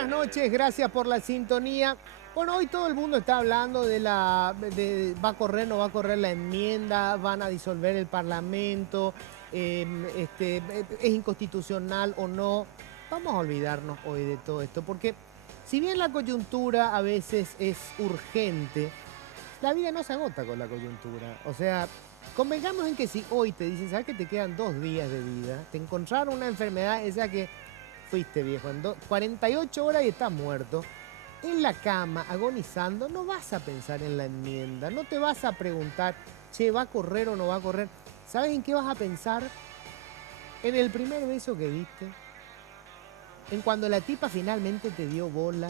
buenas noches, gracias por la sintonía. Bueno, hoy todo el mundo está hablando de va a correr, no va a correr la enmienda, van a disolver el Parlamento, es inconstitucional o no. Vamos a olvidarnos hoy de todo esto, porque si bien la coyuntura a veces es urgente, la vida no se agota con la coyuntura. O sea, convengamos en que si hoy te dicen, ¿sabes que te quedan 2 días de vida? Te encontraron una enfermedad, esa que fuiste viejo, en 48 horas y estás muerto. En la cama, agonizando, no vas a pensar en la enmienda, no te vas a preguntar, che, ¿va a correr o no va a correr? ¿Sabes en qué vas a pensar? En el primer beso que diste, en cuando la tipa finalmente te dio bola.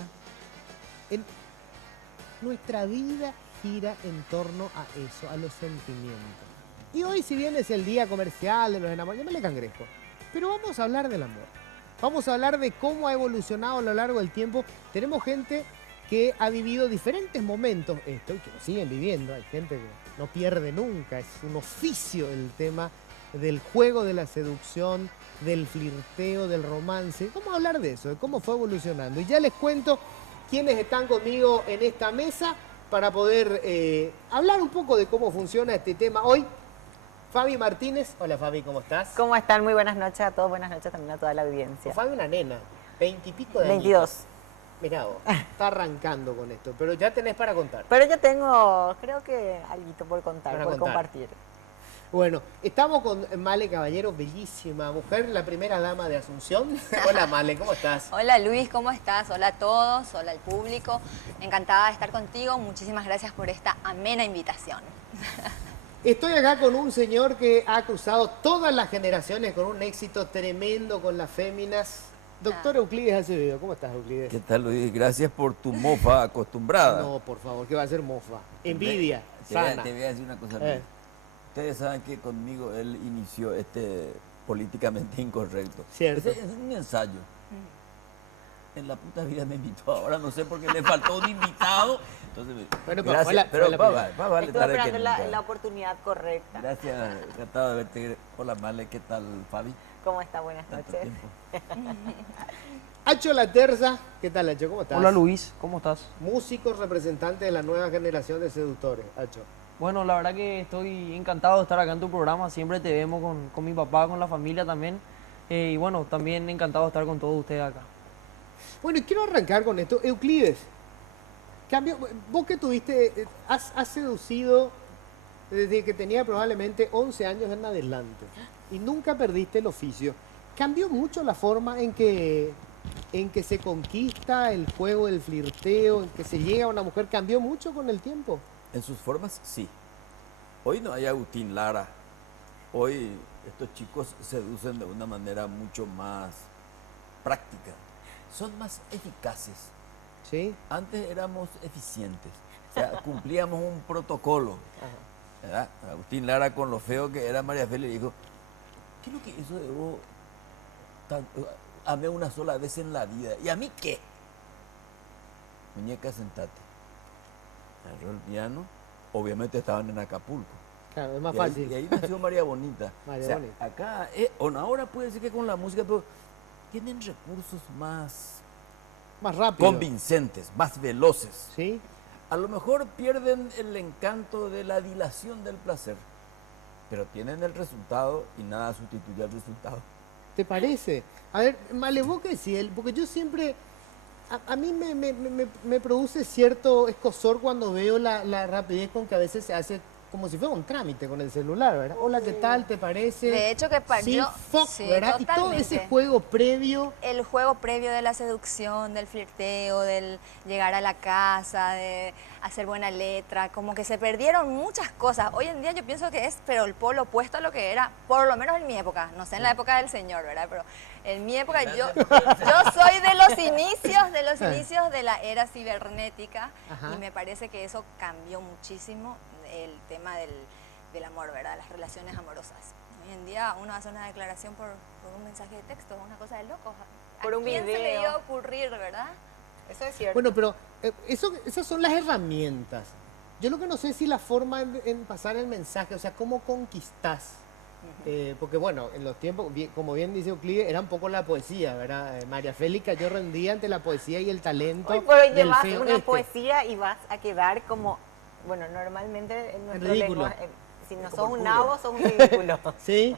Nuestra vida gira en torno a eso, a los sentimientos. Y hoy, si bien es el día comercial de los enamorados, llámale cangrejo, pero vamos a hablar del amor. Vamos a hablar de cómo ha evolucionado a lo largo del tiempo. Tenemos gente que ha vivido diferentes momentos esto y que lo siguen viviendo. Hay gente que no pierde nunca. Es un oficio el tema del juego de la seducción, del flirteo, del romance. Vamos a hablar de eso, de cómo fue evolucionando. Y ya les cuento quiénes están conmigo en esta mesa para poder hablar un poco de cómo funciona este tema hoy. Fabi Martínez. Hola Fabi, ¿cómo estás? ¿Cómo están? Muy buenas noches a todos, buenas noches también a toda la audiencia. Fabi una nena, 20 y pico de 22. añitos. Mirá vos, está arrancando con esto, pero ya tenés para contar. Pero yo tengo, creo que algo por contar, por compartir. Bueno, estamos con Male Caballero, bellísima mujer, la primera dama de Asunción. Hola Male, ¿cómo estás? Hola Luis, ¿cómo estás? Hola a todos, hola al público. Encantada de estar contigo, muchísimas gracias por esta amena invitación. Estoy acá con un señor que ha cruzado todas las generaciones con un éxito tremendo con las féminas. Doctor Euclides Acevedo, ¿cómo estás, Euclides? ¿Qué tal, Luis? Gracias por tu mofa acostumbrada. No, por favor, ¿qué va a ser mofa? Envidia, sana. Te voy a decir una cosa, Luis. Ustedes saben que conmigo él inició políticamente incorrecto. Cierto. Es un ensayo. En la puta vida me invitó, ahora no sé por qué le faltó un invitado. Entonces, bueno, gracias, pero vale, estoy esperando la oportunidad correcta. Gracias, encantado de verte. Hola Male, ¿qué tal Fabi? ¿Cómo está? Buenas noches. Acho La Terza, ¿qué tal Acho? ¿Cómo estás? Hola Luis, ¿cómo estás? Músico representante de la nueva generación de seductores, Acho. Bueno, la verdad que estoy encantado de estar acá en tu programa, siempre te vemos con mi papá, con la familia también. Y bueno, también encantado de estar con todos ustedes acá. Bueno, y quiero arrancar con esto. Euclides, vos que tuviste, has seducido desde que tenía probablemente 11 años en adelante y nunca perdiste el oficio. ¿Cambió mucho la forma en que se conquista el juego del flirteo, en que se llega a una mujer? ¿Cambió mucho con el tiempo? En sus formas, sí. Hoy no hay Agustín Lara. Hoy estos chicos seducen de una manera mucho más práctica. Son más eficaces. ¿Sí? Antes éramos eficientes. O sea, cumplíamos un protocolo. ¿Verdad? Agustín Lara, con lo feo que era María Félix, dijo, ¿qué es lo que eso de vos amé una sola vez en la vida? ¿Y a mí qué? Muñeca, sentate. Agarró el piano. Obviamente estaban en Acapulco. Claro, es más y fácil. Y ahí nació María Bonita. María Bonita. Acá, ahora puede decir que con la música, pero tienen recursos más rápido, convincentes, más veloces. ¿Sí? A lo mejor pierden el encanto de la dilación del placer, pero tienen el resultado y nada sustituye al resultado. ¿Te parece? A ver, Male, vos qué decís, porque yo siempre, a mí me produce cierto escozor cuando veo la rapidez con que a veces se hace como si fuera un trámite con el celular, ¿verdad? Hola, ¿qué tal? ¿Te parece? De hecho que sí, yo... fuck, Sí, ¿verdad? totalmente. Y todo ese juego previo. El juego previo de la seducción, del flirteo, del llegar a la casa, de hacer buena letra, como que se perdieron muchas cosas. Hoy en día yo pienso que es, pero el polo opuesto a lo que era, por lo menos en mi época, no sé en la época del señor, ¿verdad? Pero en mi época yo soy de los inicios de la era cibernética. Ajá. Y me parece que eso cambió muchísimo el tema del amor, ¿verdad? Las relaciones amorosas. Hoy en día uno hace una declaración por un mensaje de texto, una cosa de locos. Por un video. ¿A quién se le iba a ocurrir, verdad? Eso es cierto. Bueno, pero esas son las herramientas. Yo lo que no sé es si la forma en pasar el mensaje, o sea, cómo conquistás. Porque bueno, en los tiempos, como bien dice Euclides, era un poco la poesía, ¿verdad? María Félix yo rendía ante la poesía y el talento Hoy por hoy del llevas feo una este. poesía y vas a quedar como, bueno, normalmente en nuestro ridículo. lenguaje, si no Como sos el un culo. nabo, sos un ridículo. ¿Sí?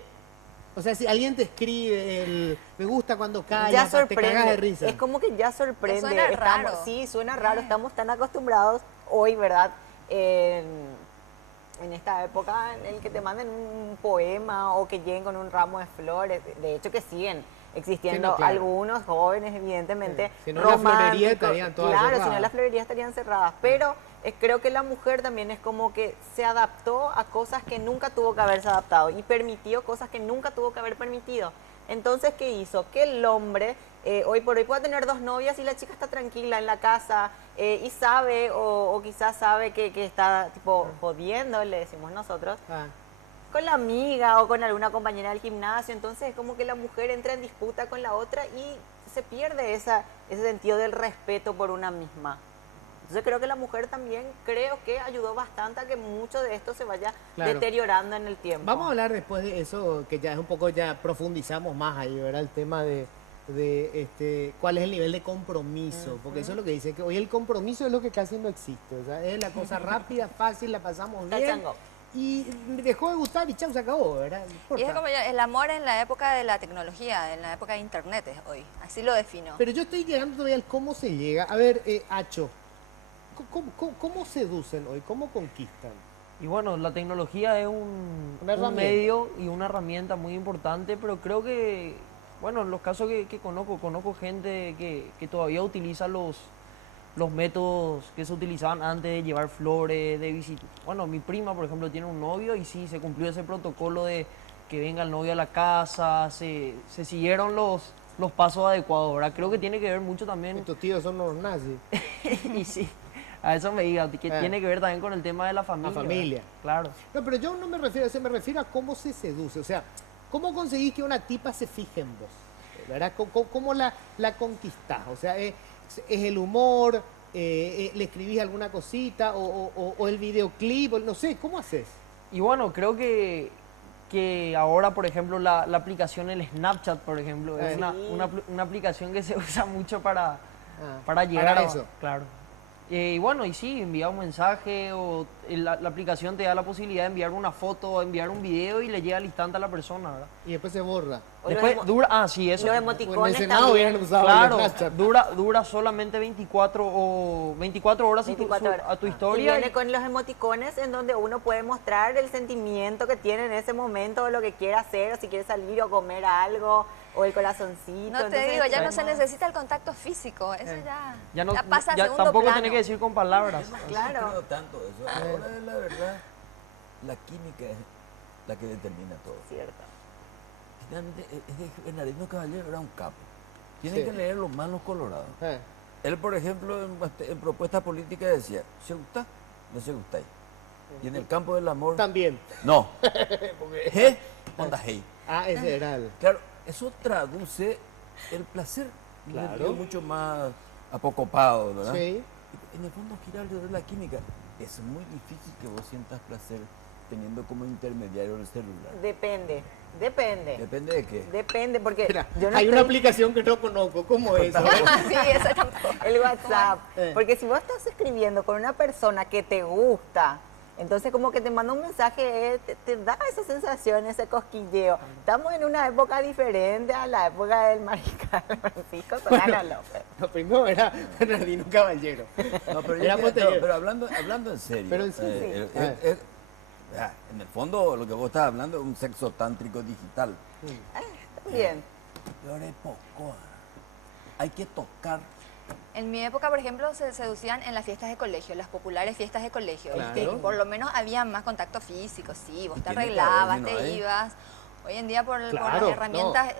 O sea, si alguien te escribe el me gusta cuando Ya callas, te cagas de sorprende, risa. es como que ya sorprende. suena raro. Sí, suena raro, estamos tan acostumbrados hoy, ¿verdad? En esta época en el que te manden un poema o que lleguen con un ramo de flores, de hecho que siguen existiendo Sí, no, claro. algunos jóvenes, evidentemente, Sí. Si no, las florerías románticos. estarían todas Claro, si cerradas. no las florerías estarían cerradas, pero creo que la mujer también es como que se adaptó a cosas que nunca tuvo que haberse adaptado y permitió cosas que nunca tuvo que haber permitido. Entonces, ¿qué hizo? Que el hombre hoy por hoy pueda tener 2 novias y la chica está tranquila en la casa y sabe o quizás sabe que está tipo jodiendo, le decimos nosotros, Ah. con la amiga o con alguna compañera del gimnasio. Entonces es como que la mujer entra en disputa con la otra y se pierde ese sentido del respeto por una misma. Entonces creo que la mujer también creo que ayudó bastante a que mucho de esto se vaya Claro. deteriorando en el tiempo. Vamos a hablar después de eso, que ya es un poco, ya profundizamos más ahí, ¿verdad? El tema de cuál es el nivel de compromiso, porque eso es lo que dice, que hoy el compromiso es lo que casi no existe, o sea, es la cosa rápida, fácil, la pasamos bien, Tachango. y dejó de gustar y chau, se acabó, ¿verdad? No Y importa. es como el amor en la época de la tecnología, en la época de internet es hoy. Así lo defino. Pero yo estoy llegando todavía al cómo se llega. A ver, Acho, ¿cómo seducen hoy? ¿Cómo conquistan? Y bueno, la tecnología es un Una herramienta. medio y una herramienta muy importante, pero creo que, bueno, en los casos que conozco gente que todavía utiliza los métodos que se utilizaban antes de llevar flores, de visitar. Bueno, mi prima, por ejemplo, tiene un novio y sí, se cumplió ese protocolo de que venga el novio a la casa, se siguieron los pasos adecuados, ¿verdad? Creo que tiene que ver mucho también, Estos tíos son unos nazis. y sí, a eso me diga, que Ah. tiene que ver también con el tema de la familia. ¿verdad? familia. Claro. No, pero yo no me refiero a eso, me refiero a cómo se seduce. O sea, ¿cómo conseguís que una tipa se fije en vos? ¿Verdad? ¿Cómo la conquistás? O sea, ¿es el humor? ¿Le escribís alguna cosita? ¿O el videoclip? No sé, ¿cómo haces? Y bueno, creo que ahora, por ejemplo, la aplicación, el Snapchat, por ejemplo, es Sí. una aplicación que se usa mucho para Para llegar a eso. Claro. Y bueno, y sí, enviar un mensaje o la aplicación te da la posibilidad de enviar una foto o enviar un video y le llega al instante a la persona, ¿verdad? Y después se borra. O los Después emo- dura, sí, eso. Los O en el emoticones Senado también. hubieran usado Claro, el Snapchat. dura solamente 24 horas, 24 horas. a tu Y historia. viene con los emoticones en donde uno puede mostrar el sentimiento que tiene en ese momento, o lo que quiere hacer, o si quiere salir o comer algo, o el corazoncito. No te Entonces, digo, ya no se como- necesita el contacto físico, eso ya, no, pasa a segundo tampoco plano. tenés que decir con palabras. Claro. No creo tanto eso. Ahora, la verdad, la química es la que determina todo. Cierto. Finalmente, Bernardino Caballero era un capo. Tiene Sí. que leer los malos colorados. Eh, Él, por ejemplo, en propuesta política decía, ¿se gusta? No se gustáis. Y en el campo del amor, También. no. ¿He? Onda hey. Ah, ese era el... Claro, eso traduce el placer. en un Claro. sentido mucho más apocopado, ¿verdad? Sí. En el fondo gira alrededor de la química. Es muy difícil que vos sientas placer teniendo como intermediario el celular. Depende. Depende de qué. Depende, porque Mira, yo no hay una estoy- aplicación que no conozco. ¿Cómo es? Sí, eso tampoco. el WhatsApp. Eh. Porque si vos estás escribiendo con una persona que te gusta, entonces como que te manda un mensaje, te da esa sensación, ese cosquilleo. Estamos en una época diferente a la época del mariscal Francisco Solano López. Lo primero era Bernardino Caballero. No, pero, Era no, botellero. pero hablando en serio. Pero en serio. En el fondo, lo que vos estás hablando es un sexo tántrico digital. Bien. Pero es poco. Hay que tocar. En mi época, por ejemplo, se seducían en las fiestas de colegio, las populares fiestas de colegio. Claro. Que por lo menos había más contacto físico, sí, vos te Tiene que arreglabas, haber, ¿no? te ibas. Hoy en día por Claro, las herramientas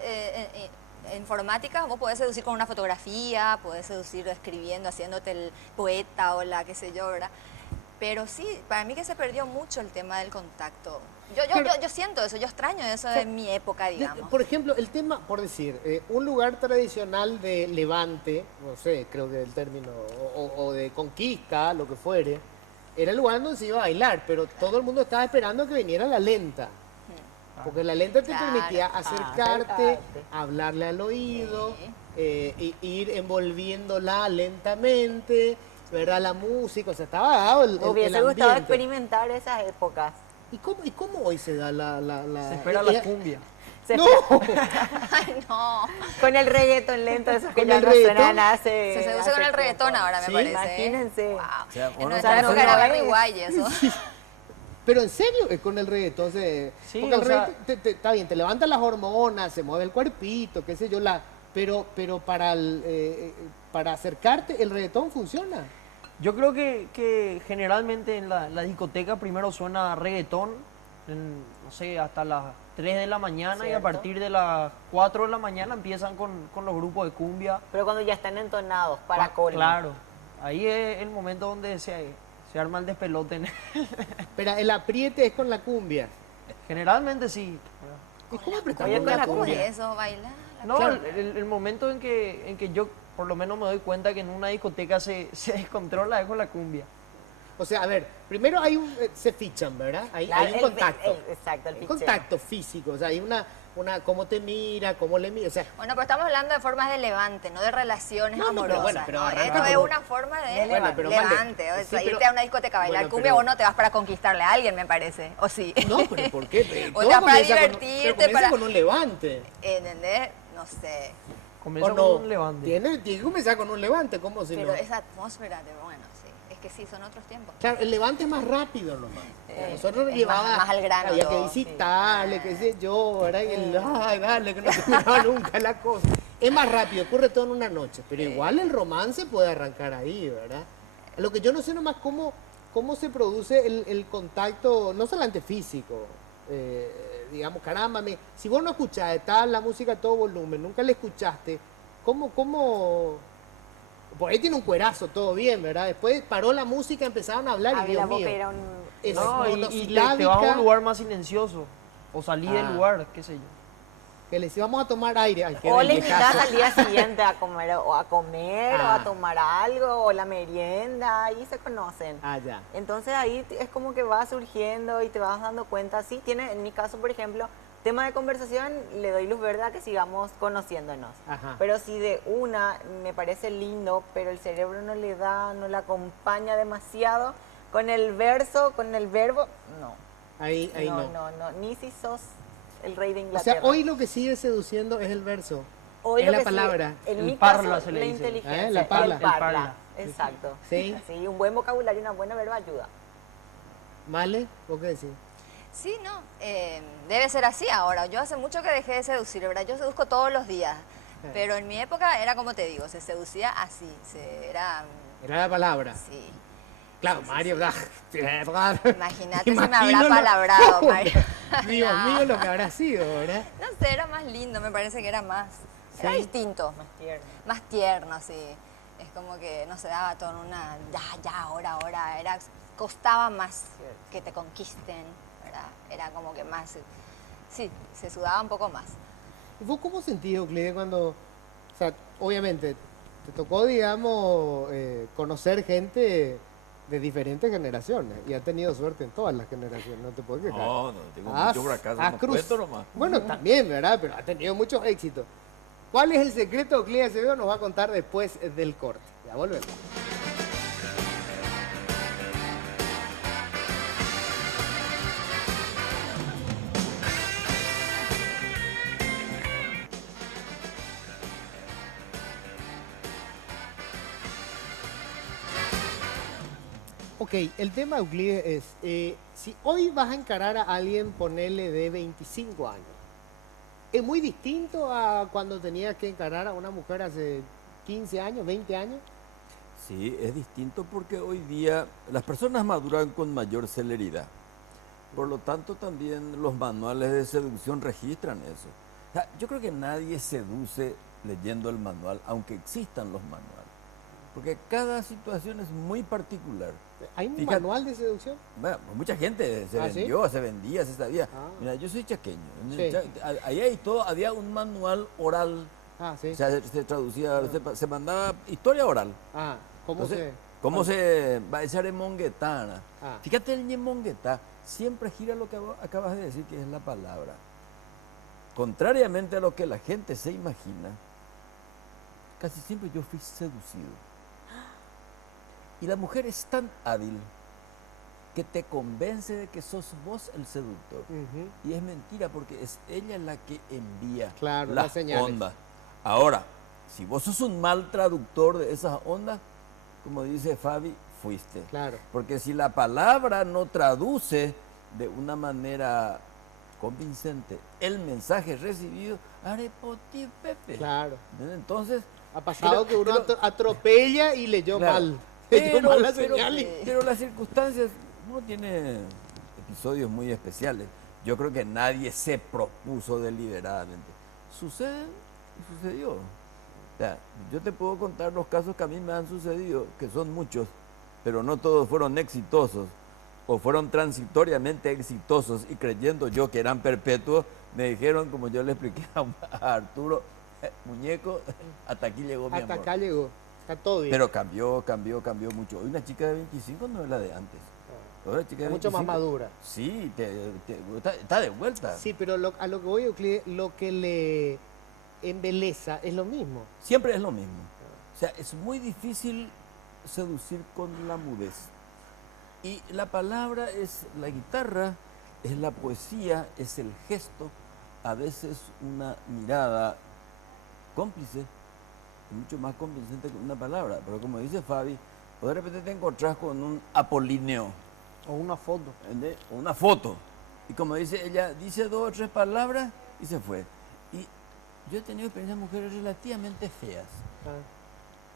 informáticas vos podés seducir con una fotografía, podés seducir escribiendo, haciéndote el poeta o la qué sé yo, ¿verdad? Pero sí, para mí que se perdió mucho el tema del contacto. Yo siento eso, yo extraño eso de mi época, digamos. Por ejemplo, el tema, por decir, un lugar tradicional de levante, no sé, creo que el término, o de conquista, lo que fuere, era el lugar donde se iba a bailar, pero todo el mundo estaba esperando que viniera la lenta. Porque la lenta te Claro. permitía acercarte, Acercarte. hablarle al oído, Sí. ir envolviéndola lentamente, ¿verdad? La música, o sea, estaba dado Me hubiese gustado ambiente. experimentar esas épocas. ¿Y cómo hoy se da la... Se espera la cumbia. Se ¡No! Ay, no. Con el reggaetón lento, esos que ¿Con ya el no reggaetón? suenan hace... Se seduce hace con el tiempo. reggaetón ahora, me Sí. parece. Imagínense. Wow. O sea, En uno nuestra no época era sabe. Barry White y eso. Pero en serio, es con el reggaetón. Sí, Porque el o sea- reggaetón está bien, te levantan las hormonas, se mueve el cuerpito, qué sé yo, pero para acercarte, el reggaetón funciona. Yo creo que generalmente en la discoteca primero suena reggaetón, no sé, hasta las 3 de la mañana y a Cierto. partir de las 4 de la mañana empiezan con los grupos de cumbia. Pero cuando ya están entonados, para colmo. Claro, ahí es el momento donde se arma el despelote. Pero el apriete es con la cumbia. Generalmente sí. ¿Y cómo Oye, apretamos con la la ¿Cómo cumbia? es eso? Bailar. No, Claro. el momento en que yo por lo menos me doy cuenta que en una discoteca se descontrola es con la cumbia. O sea, a ver, primero se fichan, ¿verdad? Claro, Hay un contacto. exacto, el Hay fichero. contacto físico, o sea, hay una cómo te mira, cómo le mira, o sea, Bueno, pero estamos hablando de formas de levante, no de relaciones No, no, pero amorosas. bueno, pero ¿no? arranca Esto es como- una forma de De Bueno, pero Male, levante. O sí, sea, pero- irte a una discoteca a bailar bueno, cumbia, pero- vos no te vas para conquistarle a alguien, me parece. ¿O sí? no, pero ¿por qué? O Todo sea, para comienza divertirte, pero comienza para- con un levante. ¿Entendés? No sé. Comienza ¿O no? con un levante. Tiene que comenzar con un levante, ¿cómo si Pero no? esa atmósfera de, bueno, sí. Es que sí, son otros tiempos. Claro, el levante es más rápido nomás. Nosotros es llevaba, más al grano había que todo, visitarle, qué sé yo, ¿verdad? Y ay, dale, que no terminaba nunca la cosa. Es más rápido, ocurre todo en una noche, pero igual el romance puede arrancar ahí, ¿verdad? Lo que yo no sé nomás cómo se produce el contacto, no solamente físico, digamos, caramba, si vos no escuchás, está la música a todo volumen, nunca la escuchaste, ¿cómo? Por ahí tiene un cuerazo, todo bien, ¿verdad? Después paró la música, empezaron a hablar y Abrí Dios la boca mío. era un... Es No, y te vas a monosilábica, un lugar más silencioso. O salí Ah. del lugar, qué sé yo. que le decía, vamos a tomar aire. Ay, qué O le bellejazo. invitas al día siguiente a comer, o a comer, o Ah. a tomar algo, o la merienda, ahí se conocen. Ah, ya. Entonces ahí es como que va surgiendo y te vas dando cuenta. Sí, tiene, en mi caso, por ejemplo, tema de conversación, le doy luz verde a que sigamos conociéndonos. Ajá. Pero si de una me parece lindo, pero el cerebro no le da, no la acompaña demasiado, con el verso, con el verbo, no. Ahí no. No, ni si sos el rey de O Inglaterra. sea, hoy lo que sigue seduciendo es el verso. Hoy es lo la que sí, palabra. en El mi parla caso, se le la dice. inteligencia. La parla. El parla. El parla. Exacto. Sí. Sí, un buen vocabulario y una buena verba ayuda. ¿Vale? ¿Vos qué decís? Sí, no, debe ser así ahora. Yo hace mucho que dejé de seducir, ¿verdad? Yo seduzco todos los días. Pero en mi época era como te digo, se seducía así. Era, Era la palabra. sí. Claro, Sí, Mario, ¿verdad? Imagínate si me Imagino habrá lo- palabrado, Mario. Dios No. mío, lo que habrá sido, ¿verdad? No sé, era más lindo, me parece que era más. Era Sí. distinto, Más tierno. más tierno, sí. Es como que no se daba todo en una. Ya, ahora. Era, costaba más que te conquisten, ¿verdad? Era como que más. Sí, se sudaba un poco más. ¿Y vos cómo sentís, Euclide, cuando, o sea, obviamente, te tocó, digamos, conocer gente de diferentes generaciones y has tenido suerte en todas las generaciones, no te puedo quejar. No, tengo Has- mucho fracaso, has no cruz- cuento nomás. Bueno, también, ¿verdad? Pero ha tenido muchos éxitos. ¿Cuál es el secreto, Euclide Acevedo? Nos va a contar después del corte. Ya volvemos. Ok, el tema, Euclide, es, si hoy vas a encarar a alguien, ponele de 25 años, ¿es muy distinto a cuando tenías que encarar a una mujer hace 15 años, 20 años? Sí, es distinto porque hoy día las personas maduran con mayor celeridad. Por lo tanto, también los manuales de seducción registran eso. O sea, yo creo que nadie seduce leyendo el manual, aunque existan los manuales. Porque cada situación es muy particular. ¿Hay un Fíjate. manual de seducción? Bueno, mucha gente se ¿Ah, sí? vendió, se vendía, se sabía. Ah. Mira, yo soy chaqueño. Sí. Ahí hay todo, había un manual oral. Ah, sí. O sea, se traducía, se mandaba historia oral. Ah, ¿cómo Entonces, se...? ¿cómo se va a echar en monguetana? Ah. Fíjate, el ñemonguetá siempre gira lo que acabas de decir, que es la palabra. contrariamente a lo que la gente se imagina, casi siempre yo fui seducido. Y la mujer es tan hábil que te convence de que sos vos el seductor. Ujú. Y es mentira porque es ella la que envía Claro, las las señales. ondas. Ahora, si vos sos un mal traductor de esas ondas, como dice Fabi, fuiste. Claro. Porque si la palabra no traduce de una manera convincente el mensaje recibido, haré por ti, Pepe. Claro. Entonces, Ha pasado que uno pero- atropella y leyó claro, mal. Leyó mal la pero- señal. pero las circunstancias, uno tiene episodios muy especiales. Yo creo que nadie se propuso deliberadamente. Sucede y sucedió. O sea, yo te puedo contar los casos que a mí me han sucedido, que son muchos, pero no todos fueron exitosos o fueron transitoriamente exitosos y creyendo yo que eran perpetuos, me dijeron, como yo le expliqué a Arturo, muñeco, hasta aquí llegó mi Hasta amor. acá llegó. Está todo bien. Pero cambió mucho. Hoy una chica de 25 no es la de antes. Ahora la chica de Mucho más 25, madura. Sí, está de vuelta. Sí, pero a lo que voy, Euclides, lo que le embeleza es lo mismo. Siempre es lo mismo. O sea, es muy difícil seducir con la mudez. Y la palabra es la guitarra, es la poesía, es el gesto, a veces una mirada cómplice, es mucho más convincente que una palabra. Pero como dice Fabi, o de repente te encontrás con un apolíneo, O una foto. ¿entendés? O una foto. Y como dice ella, dice 2 o 3 palabras y se fue. Y yo he tenido experiencias de mujeres relativamente feas.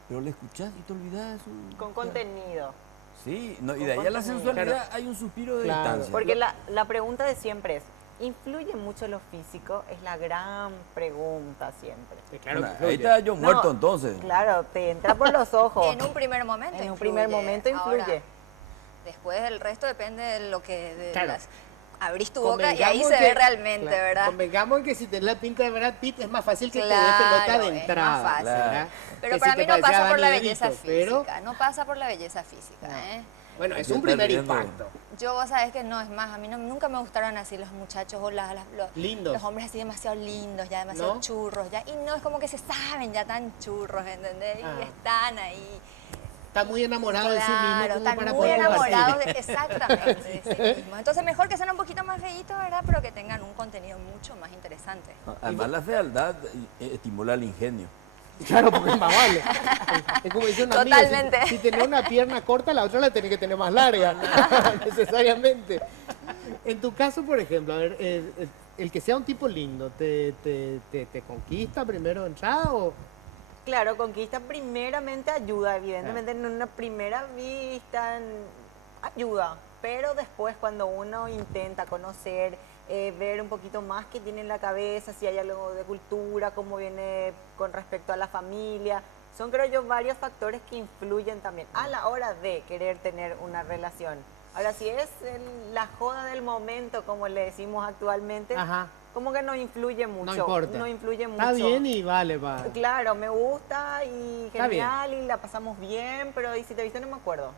Pero le escuchás y te olvidás de su... Con contenido. Sí, no, y Con de ahí a la contenido. sensualidad Claro. hay un suspiro de Claro. distancia. Porque la pregunta de siempre es, ¿influye mucho lo físico? Es la gran pregunta siempre. Claro Bueno, que ahí influye. está yo muerto No, entonces. Claro, te entra por los ojos. En un primer momento En un primer influye. momento influye. Ahora, después el resto depende de lo que... de Claro. abrís tu boca y ahí Convengamos se que- ve realmente, claro, ¿verdad? Convengamos en que si tenés la pinta de Brad Pitt es más fácil que te dé Claro, pelota de es más entrada. fácil. ¿verdad? Pero Que para si mí te no parecía pasa por la Dani belleza Evito, física, pero, no pasa por la belleza física, ¿eh? bueno, es Yo un primer estoy viendo- impacto. Yo, vos sabés que no, es más, a mí nunca me gustaron así los muchachos o Lindos. los hombres así demasiado lindos, ya demasiado ¿No? churros, ya, y no, es como que se saben ya tan churros, ¿entendés? Ah. Y están ahí. Está muy enamorado de sí mismo Claro, como están para muy poder compartir. enamorados exactamente de sí mismos. Entonces mejor que sean un poquito más feitos, ¿verdad? Pero que tengan un contenido mucho más interesante. Además la fealdad estimula el ingenio. Claro, porque es más vale. Es como dice un amigo, Totalmente. si tenés una pierna corta, la otra la tenés que tener más larga, necesariamente. En tu caso, por ejemplo, a ver, el que sea un tipo lindo, ¿te conquista primero de entrada o...? Claro, conquista primeramente ayuda, evidentemente en una primera vista ayuda, pero después cuando uno intenta conocer, ver un poquito más qué tiene en la cabeza, si hay algo de cultura, cómo viene con respecto a la familia, son creo yo varios factores que influyen también a la hora de querer tener una relación. Ahora, si es la joda del momento, como le decimos actualmente, Ajá, como que no influye mucho. no importa. No influye mucho. Está bien y vale, va. Claro, me gusta y Está bien. genial y la pasamos bien, pero ¿y si te viste? No me acuerdo.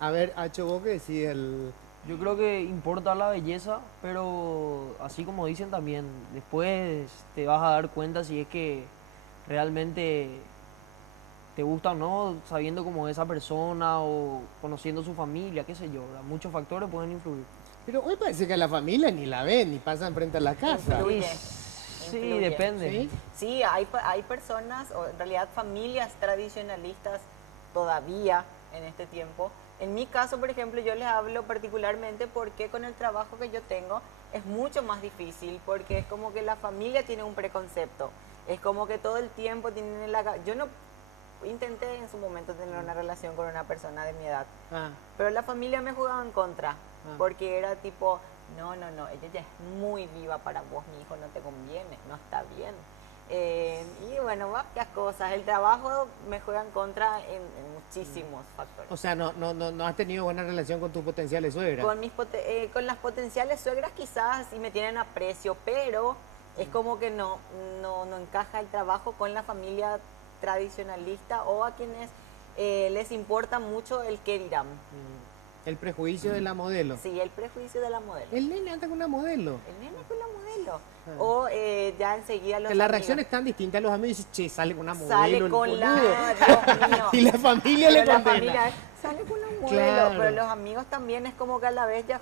A ver, Hacho, vos que decís el... Yo creo que importa la belleza, pero así como dicen también, después te vas a dar cuenta si es que realmente te gusta o no, sabiendo cómo es esa persona o conociendo su familia, qué sé yo, ¿verdad? Muchos factores pueden influir. Pero hoy parece que a la familia ni la ven, ni pasan frente a la casa. Influye. Sí, Influye. depende. ¿Sí? Sí, hay personas, o en realidad familias tradicionalistas todavía en este tiempo. En mi caso, por ejemplo, yo les hablo particularmente porque con el trabajo que yo tengo es mucho más difícil, porque es como que la familia tiene un preconcepto. Es como que todo el tiempo tienen en la... Yo no intenté en su momento tener una relación con una persona de mi edad, Ah, pero la familia me jugaba en contra, porque era tipo, no, ella ya es muy viva para vos, mi hijo, no te conviene, no está bien. Y bueno, varias cosas. El trabajo me juega en contra en muchísimos factores. o sea, no has tenido buena relación con tus potenciales suegras. Con las potenciales suegras quizás sí me tienen aprecio, pero es como que no encaja el trabajo con la familia tradicionalista o a quienes les importa mucho el qué dirán. El prejuicio de la modelo. Sí, el prejuicio de la modelo. El nene anda con una modelo. El nene con la modelo. modelo. O ya enseguida los Que la amigos. reacción es tan distinta a los amigos. Dicen, che, sale con una modelo. Sale el con la... boludo. Dios mío. Y la familia Pero le la condena. familia sale con una modelo. Claro. Pero los amigos también es como que a la vez ya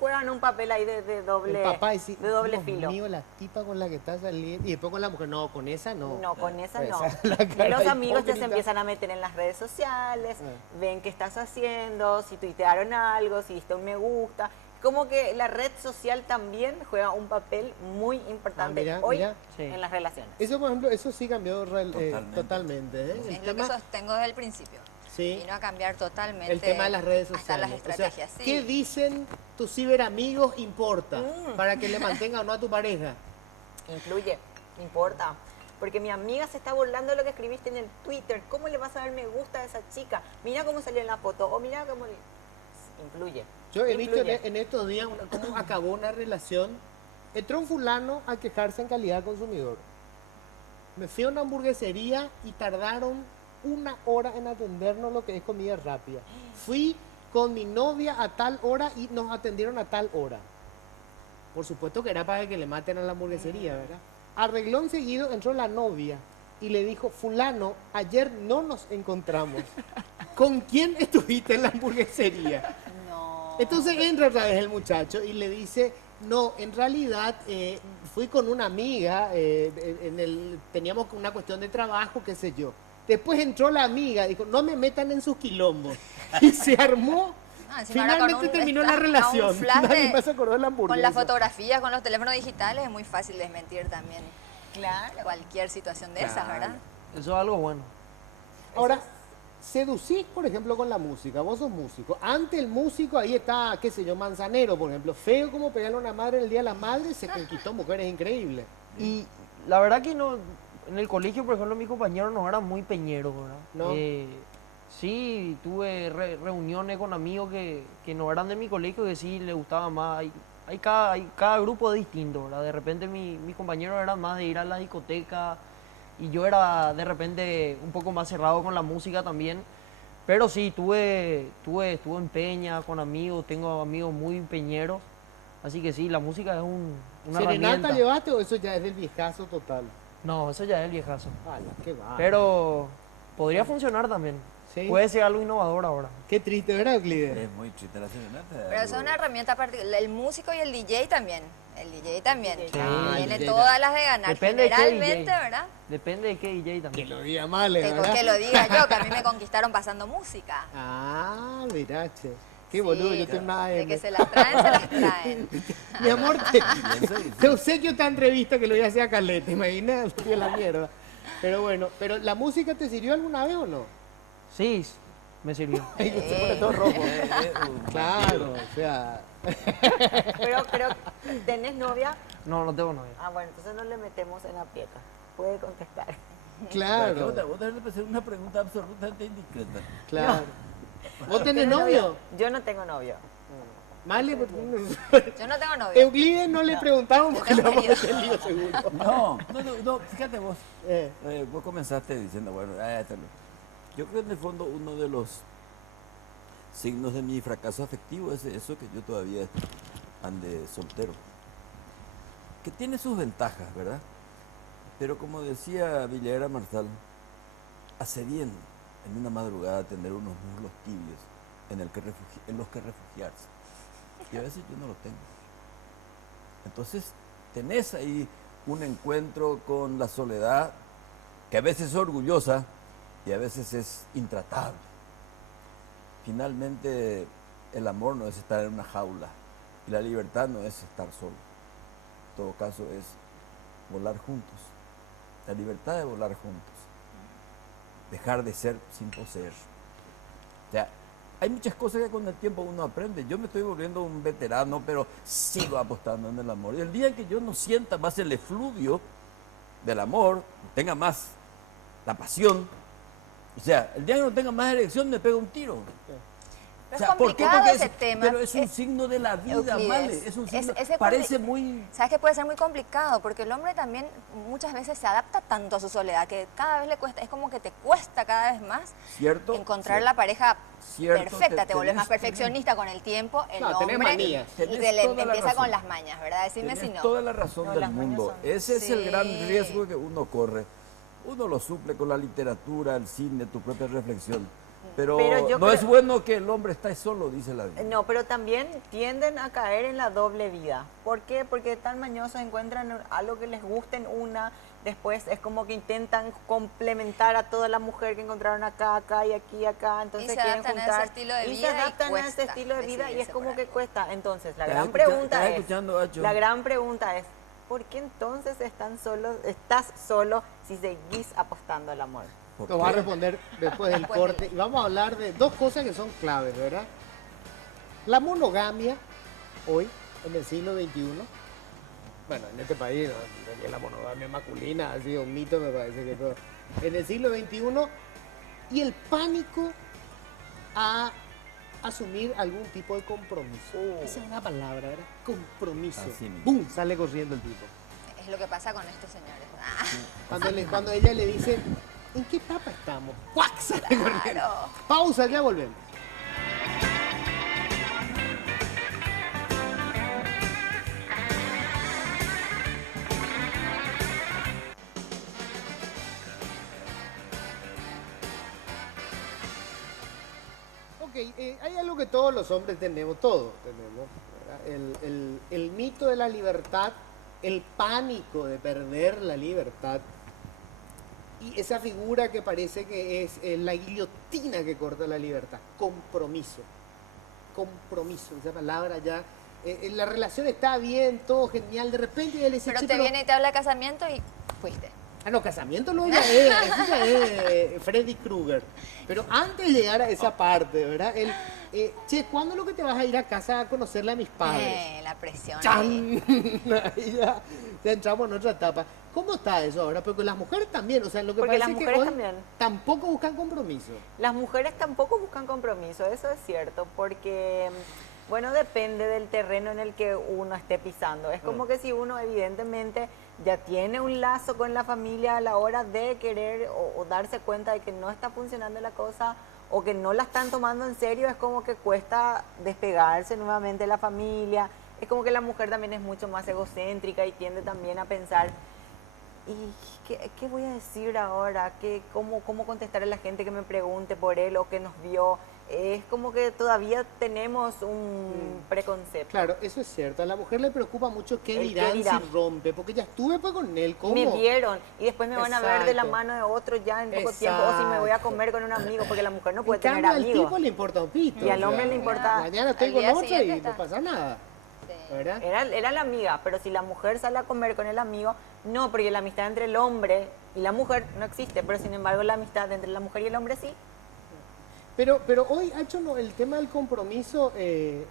juegan un papel ahí de doble, El papá dice, de doble Dios filo. mío, la tipa con la que está saliendo. Y después con la mujer, no, con esa no. No, con esa Esa no. es la cara Y los amigos ya se hipócrita. empiezan a meter en las redes sociales, Ah. ven qué estás haciendo, si tuitearon algo, si diste un me gusta. Como que la red social también juega un papel muy importante mira, hoy mira. Sí. en las relaciones. Eso, por ejemplo, eso sí cambió Totalmente. totalmente. ¿eh? Es El lo que tema- sostengo desde el principio. sí. Vino a cambiar totalmente. El tema de las redes sociales. Hasta las O sea, estrategias, sí. ¿qué dicen tus ciberamigos importa para que le mantenga o no a tu pareja? Influye, importa. Porque mi amiga se está burlando de lo que escribiste en el Twitter. ¿Cómo le vas a dar me gusta a esa chica? Mira cómo salió en la foto. O mira cómo... Influye. Yo he visto Influye. en estos días cómo acabó una relación. Entró un fulano a quejarse en calidad de consumidor. Me fui a una hamburguesería y tardaron 1 hora en atendernos lo que es comida rápida. Fui con mi novia a tal hora y nos atendieron a tal hora. Por supuesto que era para que le maten a la hamburguesería, ¿verdad? Arregló enseguida, entró la novia y le dijo, fulano, ayer no nos encontramos. ¿Con quién estuviste en la hamburguesería? No. Entonces entra otra vez el muchacho y le dice, no, en realidad fui con una amiga, teníamos una cuestión de trabajo, qué sé yo. Después entró la amiga, dijo, no me metan en sus quilombos. Y se armó, No, encima ahora con finalmente un- terminó está la a un relación. flash Nadie de- más se acordó de la hamburguesa. Con las fotografías, con los teléfonos digitales, es muy fácil desmentir también Claro. cualquier situación de esas, ¿verdad? Eso es algo bueno. Ahora, seducís, por ejemplo, con la música. Vos sos músico. Antes el músico, ahí está, qué sé yo, Manzanero, por ejemplo. Feo como pegarle a una madre en el Día de la Madre, se conquistó mujeres increíbles. Y la verdad que no, en el colegio, por ejemplo, mis compañeros no eran muy peñeros, ¿verdad? ¿No? Sí, tuve reuniones con amigos que no eran de mi colegio, que sí les gustaba más. Hay cada grupo es distinto, ¿verdad? De repente mis compañeros eran más de ir a la discoteca y yo era de repente un poco más cerrado con la música también. Pero sí, estuve en peña con amigos, tengo amigos muy peñeros. Así que sí, la música es una ¿Serenata herramienta. llevaste o eso ya es del viejazo total? No, eso ya es el viejazo. ¡Hala, qué va! Pero podría funcionar también. ¿Sí? Puede ser algo innovador ahora. Qué triste, ¿verdad, Euclides? Es muy triste la serenata. Pero eso es una herramienta particular. El músico y el DJ también. El DJ también. Sí. Ah, el Tiene DJ todas las de ganar. Depende de qué Generalmente, DJ. ¿verdad? Depende de qué DJ Que también. lo diga mal, ¿verdad? Que lo diga yo, que a mí me conquistaron pasando música. Ah, mirá, che. Qué Sí, boludo, yo tengo una de que se las traen, se las traen. Mi amor, Eso sí. te obsequio esta entrevista que lo voy a hacer a Caleta, imaginas, Hostia, la mierda. Pero bueno, ¿pero la música te sirvió alguna vez o no? Sí, me sirvió. Ay, se pone todo rojo. Un Claro, o sea... Pero ¿tenés novia? No, no tengo novia. Ah, bueno, entonces no le metemos en aprieto. Puede contestar. Claro, Vos tenés que hacer una pregunta absolutamente indiscreta. claro. ¿Vos tenés ¿Tenés novio? Yo no tengo novio. Male, Yo no tengo novio. Euclides no le preguntamos Yo porque le tengo vamos a marido. hacer lío seguro. No, fíjate vos. Eh, Vos comenzaste diciendo, bueno, yo creo que en el fondo uno de los signos de mi fracaso afectivo es eso que yo todavía ande soltero. Que tiene sus ventajas, ¿verdad? Pero como decía Villagra Marsal, hace bien en una madrugada tener unos muslos tibios en los que refugiarse. Y a veces yo no los tengo. Entonces, tenés ahí un encuentro con la soledad que a veces es orgullosa y a veces es intratable. Finalmente, el amor no es estar en una jaula y la libertad no es estar solo. En todo caso, es volar juntos. La libertad de volar juntos. Dejar de ser sin poseer. O sea, hay muchas cosas que con el tiempo uno aprende. Yo me estoy volviendo un veterano, pero sigo apostando en el amor. Y el día que yo no sienta más el efluvio del amor, tenga más la pasión, o sea, el día que no tenga más erección, me pego un tiro. Pero O sea, es ¿por qué? complicado Porque ese tema. pero es un signo de la vida, Euclides, ¿vale? Es un signo, ese parece muy... ¿Sabes que puede ser muy complicado? Porque el hombre también muchas veces se adapta tanto a su soledad que cada vez le cuesta, es como que te cuesta cada vez más ¿Cierto? encontrar Cierto. la pareja Cierto, perfecta. Te vuelves tenés- más perfeccionista con el tiempo, el No, tenés hombre, manías. y Tenés te le toda la empieza razón. con las mañas, ¿verdad? Decime si Tienes no. toda la razón No, del las mañas mundo. son- Ese es el gran Sí. riesgo que uno corre. Uno lo suple con la literatura, el cine, tu propia reflexión. Pero yo no creo- es bueno que el hombre esté solo, dice la Biblia. No, pero también tienden a caer en la doble vida. ¿Por qué? Porque tan mañosos encuentran algo que les guste en una, después es como que intentan complementar a toda la mujer que encontraron acá, acá y aquí, acá, entonces se quieren adaptan a ese juntar estilo de y vida se y adaptan a ese cuesta estilo de vida y es decidirse como por que algo. cuesta. Entonces, la ¿Estás gran escucha- pregunta estás es, escuchando, Acho? la gran pregunta es, ¿por qué entonces estás solo si seguís apostando al amor? ¿Por Nos va a qué? responder después del Después corte. Y vamos a hablar de dos cosas que son claves, ¿verdad? La hoy, en el siglo XXI, bueno, en este país, ¿no? Que la monogamia masculina ha sido un mito, me parece que todo. En el siglo XXI, y el pánico a asumir algún tipo de compromiso. Esa es una palabra, ¿verdad? Compromiso. Así mismo. ¡Bum! Sale corriendo el tipo. Es lo que pasa con estos señores. Cuando ella le dice, ¿en qué etapa estamos? ¡Cuac! Sale corriendo. Claro. Pausa, ya volvemos. Ok, hay algo que todos los hombres tenemos, todos tenemos, ¿verdad? El mito de la libertad, el pánico de perder la libertad y esa figura que parece que es la guillotina que corta la libertad, compromiso. Compromiso, esa palabra ya. La relación está bien, todo genial, de repente ella le dice, Pero "Che, te viene y te habla de casamiento y fuiste. Ah, no, casamiento no, eso ya es Freddy Krueger. Pero antes de llegar a esa parte, ¿verdad? Che, ¿cuándo es lo que te vas a ir a casa a conocerle a mis padres? La presión. ¡Chan! Ahí ya entramos en otra etapa. ¿Cómo está eso ahora? Porque las mujeres también, o sea, lo que Porque parece las que mujeres hoy también. tampoco buscan compromiso. Las mujeres tampoco buscan compromiso, eso es cierto, porque, bueno, depende del terreno en el que uno esté pisando. Es como que si uno evidentemente ya tiene un lazo con la familia a la hora de querer o darse cuenta de que no está funcionando la cosa o que no la están tomando en serio, es como que cuesta despegarse nuevamente de la familia. Es como que la mujer también es mucho más egocéntrica y tiende también a pensar, ¿y qué voy a decir ahora? ¿Cómo contestar a la gente que me pregunte por él o que nos vio? Es como que todavía tenemos un preconcepto. Claro, eso es cierto. A la mujer le preocupa mucho qué El qué dirán dirán. si rompe, porque ya estuve pues con él. ¿Cómo? Me vieron y después me van a ver de la Exacto. mano de otro ya en poco tiempo o si me voy a Exacto. comer con un amigo porque la mujer no En puede tener cambio, al amigos. tipo le importa un pito. Y al o hombre sea, le importa- Mañana estoy Al con día otra y siguiente no está. pasa nada. Sí. ¿Verdad? Era la amiga, pero si la mujer sale a comer con el amigo, no, porque la amistad entre el hombre y la mujer no existe, pero sin embargo la amistad entre la mujer y el hombre sí. Pero hoy, Hacho, no, el tema del compromiso,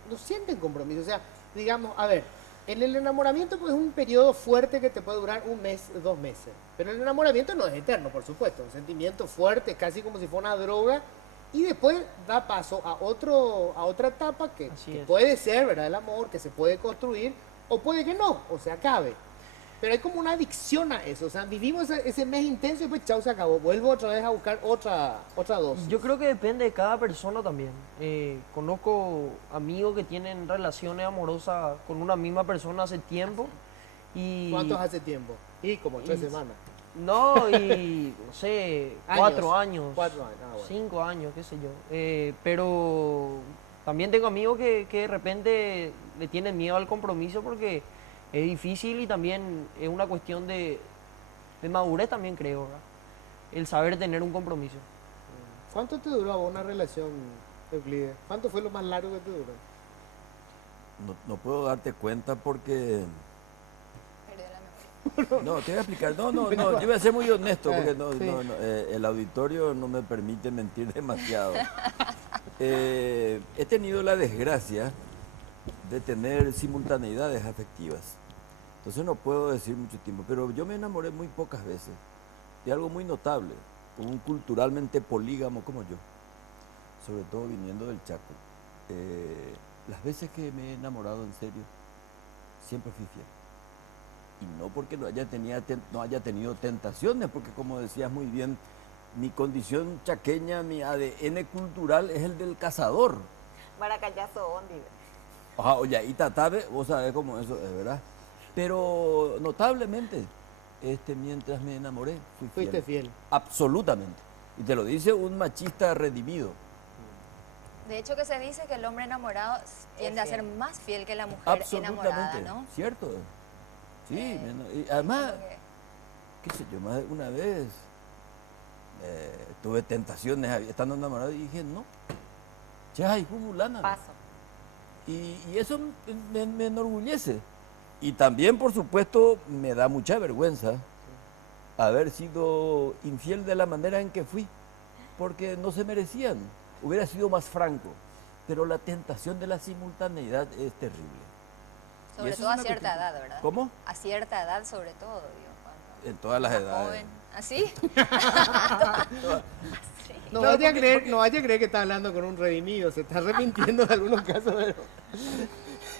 no sienten compromiso. O sea, digamos, a ver, en el enamoramiento pues es un periodo fuerte que te puede durar un mes, 2 meses. Pero el enamoramiento no es eterno, por supuesto. Un sentimiento fuerte, casi como si fuera una droga. Y después da paso a otra etapa que Así es. puede ser, ¿verdad? El amor, que se puede construir, o puede que no, o se acabe. Pero hay como una adicción a eso. O sea, vivimos ese mes intenso y después, chao, se acabó. Vuelvo otra vez a buscar otra dosis. Yo creo que depende de cada persona también. Conozco amigos que tienen relaciones amorosas con una misma persona hace tiempo y ¿Cuántos hace tiempo? Y como 3 Y- semanas. no, y no sé, Años. 4 años, 4 años, ah, bueno. 5 años, qué sé yo. Pero también tengo amigos que de repente le tienen miedo al compromiso porque es difícil y también es una cuestión de madurez también creo, ¿verdad? El saber tener un compromiso. ¿Cuánto te duró a vos una relación, Euclides? ¿Cuánto fue lo más largo que te duró? No puedo darte cuenta porque... Perdió la memoria. No, te voy a explicar. No, yo voy a ser muy honesto porque Sí. el auditorio no me permite mentir demasiado. He tenido la desgracia de tener simultaneidades afectivas. Entonces no puedo decir mucho tiempo, pero yo me enamoré muy pocas veces de algo muy notable, un culturalmente polígamo como yo, sobre todo viniendo del Chaco. las veces que me he enamorado en serio, siempre fui fiel. Y no porque no haya tenido tentaciones, porque como decías muy bien, mi condición chaqueña, mi ADN cultural es el del cazador. Maracayazo, Ondi. Ajá, oye, y tatabe, vos sabés cómo eso es, ¿verdad? Pero notablemente, mientras me enamoré, fui fiel. Fuiste fiel. Absolutamente. Y te lo dice un machista redimido. De hecho que se dice que el hombre enamorado tiende a ser fiel. más fiel que la mujer enamorada, Absolutamente, ¿no? ¿cierto? Sí, y además, Como que- qué sé yo, más de una vez tuve tentaciones estando enamorado y dije, no, ya, hijo mulana. Paso. Y eso me enorgullece. Y también, por supuesto, me da mucha vergüenza haber sido infiel de la manera en que fui, porque no se merecían. Hubiera sido más franco, pero la tentación de la simultaneidad es terrible. Y Sobre eso todo es a una cierta cuestión- edad, ¿verdad? ¿Cómo? A cierta edad sobre todo, digo. Cuando En todas las más edades. joven. ¿Así? No vaya a creer, no vaya a creer que está hablando con un redimido, se está arrepintiendo de algunos casos, pero...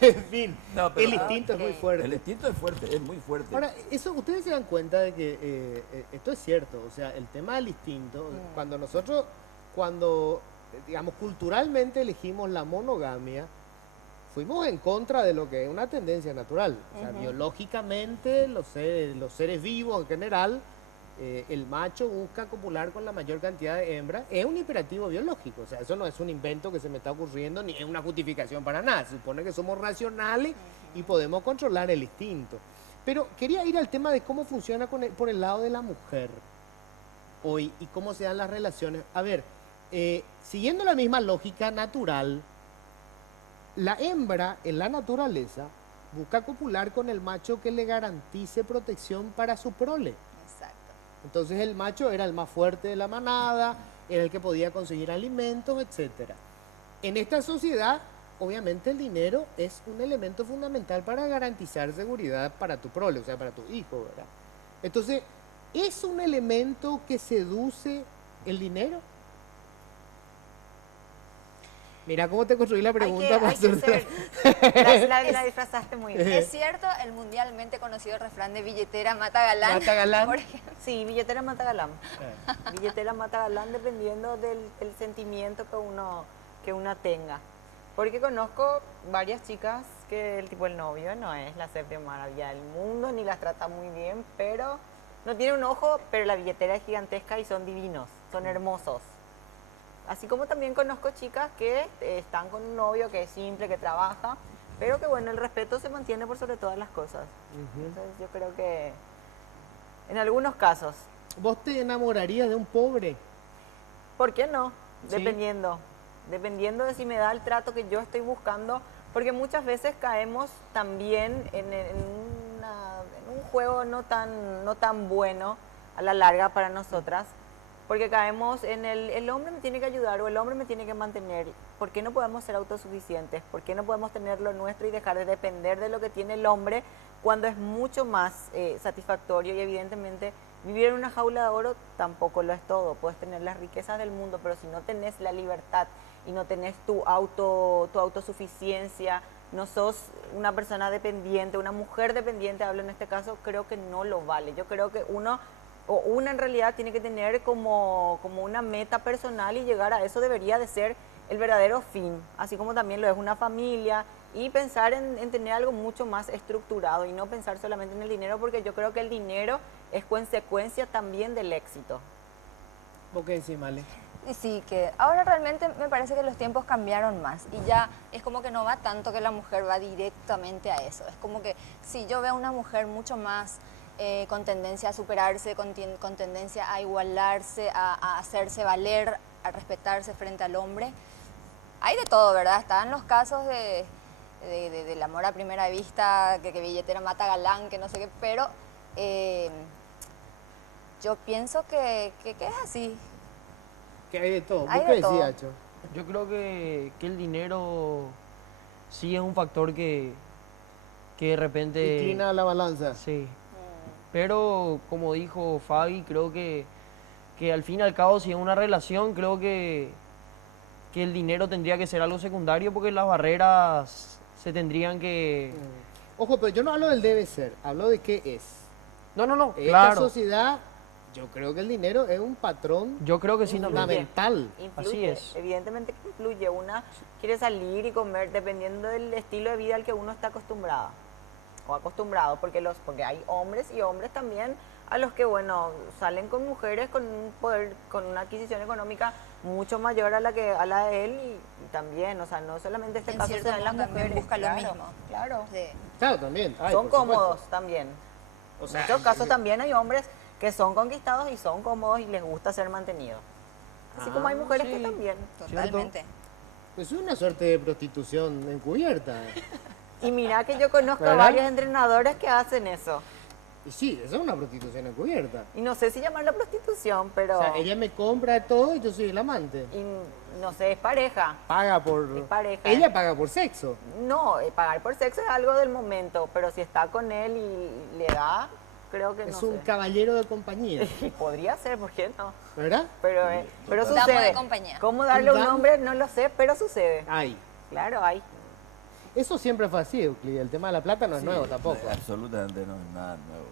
En fin, No, pero- el instinto es muy Ok. fuerte. El instinto es fuerte, es muy fuerte. Ahora, eso ustedes se dan cuenta de que esto es cierto, o sea, el tema del instinto, cuando nosotros, digamos, culturalmente elegimos la monogamia, fuimos en contra de lo que es una tendencia natural. O sea, biológicamente, los seres vivos en general, el macho busca copular con la mayor cantidad de hembras. Es un imperativo biológico, o sea, eso no es un invento que se me está ocurriendo, ni es una justificación para nada. Se supone que somos racionales y podemos controlar el instinto. Pero quería ir al tema de cómo funciona por el lado de la mujer hoy y cómo se dan las relaciones. A ver, siguiendo la misma lógica natural, la hembra en la naturaleza busca copular con el macho que le garantice protección para su prole. Exacto. Entonces el macho era el más fuerte de la manada, era el que podía conseguir alimentos, etc. En esta sociedad, obviamente el dinero es un elemento fundamental para garantizar seguridad para tu prole, o sea, para tu hijo, ¿verdad? Entonces, ¿es un elemento que seduce el dinero? Mira cómo te construí la pregunta. Hay que Pastor. ser. La disfrazaste muy bien. Es cierto el mundialmente conocido refrán de billetera mata galán. Mata galán. Por ejemplo. Sí, billetera mata galán. Billetera mata galán dependiendo del sentimiento que uno tenga. Porque conozco varias chicas que el novio no es la séptima maravilla del mundo, ni las trata muy bien, pero no tiene un ojo, pero la billetera es gigantesca y son divinos, son hermosos. Así como también conozco chicas que están con un novio que es simple, que trabaja, pero que bueno, el respeto se mantiene por sobre todas las cosas. Entonces yo creo que en algunos casos, ¿Vos te enamorarías de un pobre? ¿por qué no? Sí. Dependiendo de si me da el trato que yo estoy buscando, porque muchas veces caemos también en un juego no tan bueno a la larga para nosotras, porque caemos en el hombre me tiene que ayudar o el hombre me tiene que mantener. ¿Por qué no podemos ser autosuficientes? ¿Por qué no podemos tener lo nuestro y dejar de depender de lo que tiene el hombre cuando es mucho más satisfactorio? Y evidentemente vivir en una jaula de oro tampoco lo es todo. Puedes tener las riquezas del mundo, pero si no tenés la libertad y no tenés tu autosuficiencia, no sos una persona dependiente, una mujer dependiente, hablo en este caso, creo que no lo vale. Yo creo que una en realidad tiene que tener como una meta personal y llegar a eso debería de ser el verdadero fin, así como también lo es una familia y pensar en tener algo mucho más estructurado y no pensar solamente en el dinero, porque yo creo que el dinero es consecuencia también del éxito. ¿Vos qué decís, Male? Y sí, que ahora realmente me parece que los tiempos cambiaron más y ya es como que no va tanto que la mujer va directamente a eso. Es como que si yo veo a una mujer mucho más con tendencia a superarse, con tendencia a igualarse, a hacerse valer, a respetarse frente al hombre. Hay de todo, ¿verdad? Están los casos del amor a primera vista, que billetera mata galán, que no sé qué, pero yo pienso que es así. Que hay de todo. Hay ¿Vos qué de todo. decís, Acho? Yo creo que el dinero sí es un factor que de repente... Inclina la balanza. Sí. Pero como dijo Fabi, creo que al fin y al cabo, si es una relación, creo que que el dinero tendría que ser algo secundario porque las barreras se tendrían que... Ojo, pero yo no hablo del debe ser, hablo de qué es. No, no, no, Esta claro. sociedad, yo creo que el dinero es un patrón Yo creo que sí también. fundamental. Influye, Así es. evidentemente que influye. Una quiere salir y comer dependiendo del estilo de vida al que uno está acostumbrada o acostumbrado, porque hay hombres y hombres también a los que, bueno, salen con mujeres con un poder, con una adquisición económica mucho mayor a la de él y también, o sea, no solamente este En caso cierto se da en las modo también mujeres. buscan lo claro, mismo. Claro. Sí. Claro, también. Ay, Son por supuesto. cómodos también. O sea, en muchos casos también hay hombres que son conquistados y son cómodos y les gusta ser mantenidos. Así como hay mujeres que sí. también. Totalmente. Es una suerte de prostitución encubierta. Y mira que yo conozco a ¿Verdad? varios entrenadores que hacen eso. Y sí, eso es una prostitución encubierta. Y no sé si llamarlo prostitución, pero... O sea, ella me compra todo y yo soy el amante. y no sé, es pareja. Paga por... Es pareja. Ella paga por sexo. No, pagar por sexo es algo del momento, pero si está con él y le da, creo que Es no un sé. caballero de compañía. Podría ser, ¿por qué no? ¿Verdad? Pero Dama sucede. de compañía. ¿Cómo darle un Dama. nombre? No lo sé, pero sucede. Ay. Claro, hay. Eso siempre fue así, Euclid. El tema de la plata no es Sí, nuevo tampoco. Absolutamente no es nada nuevo.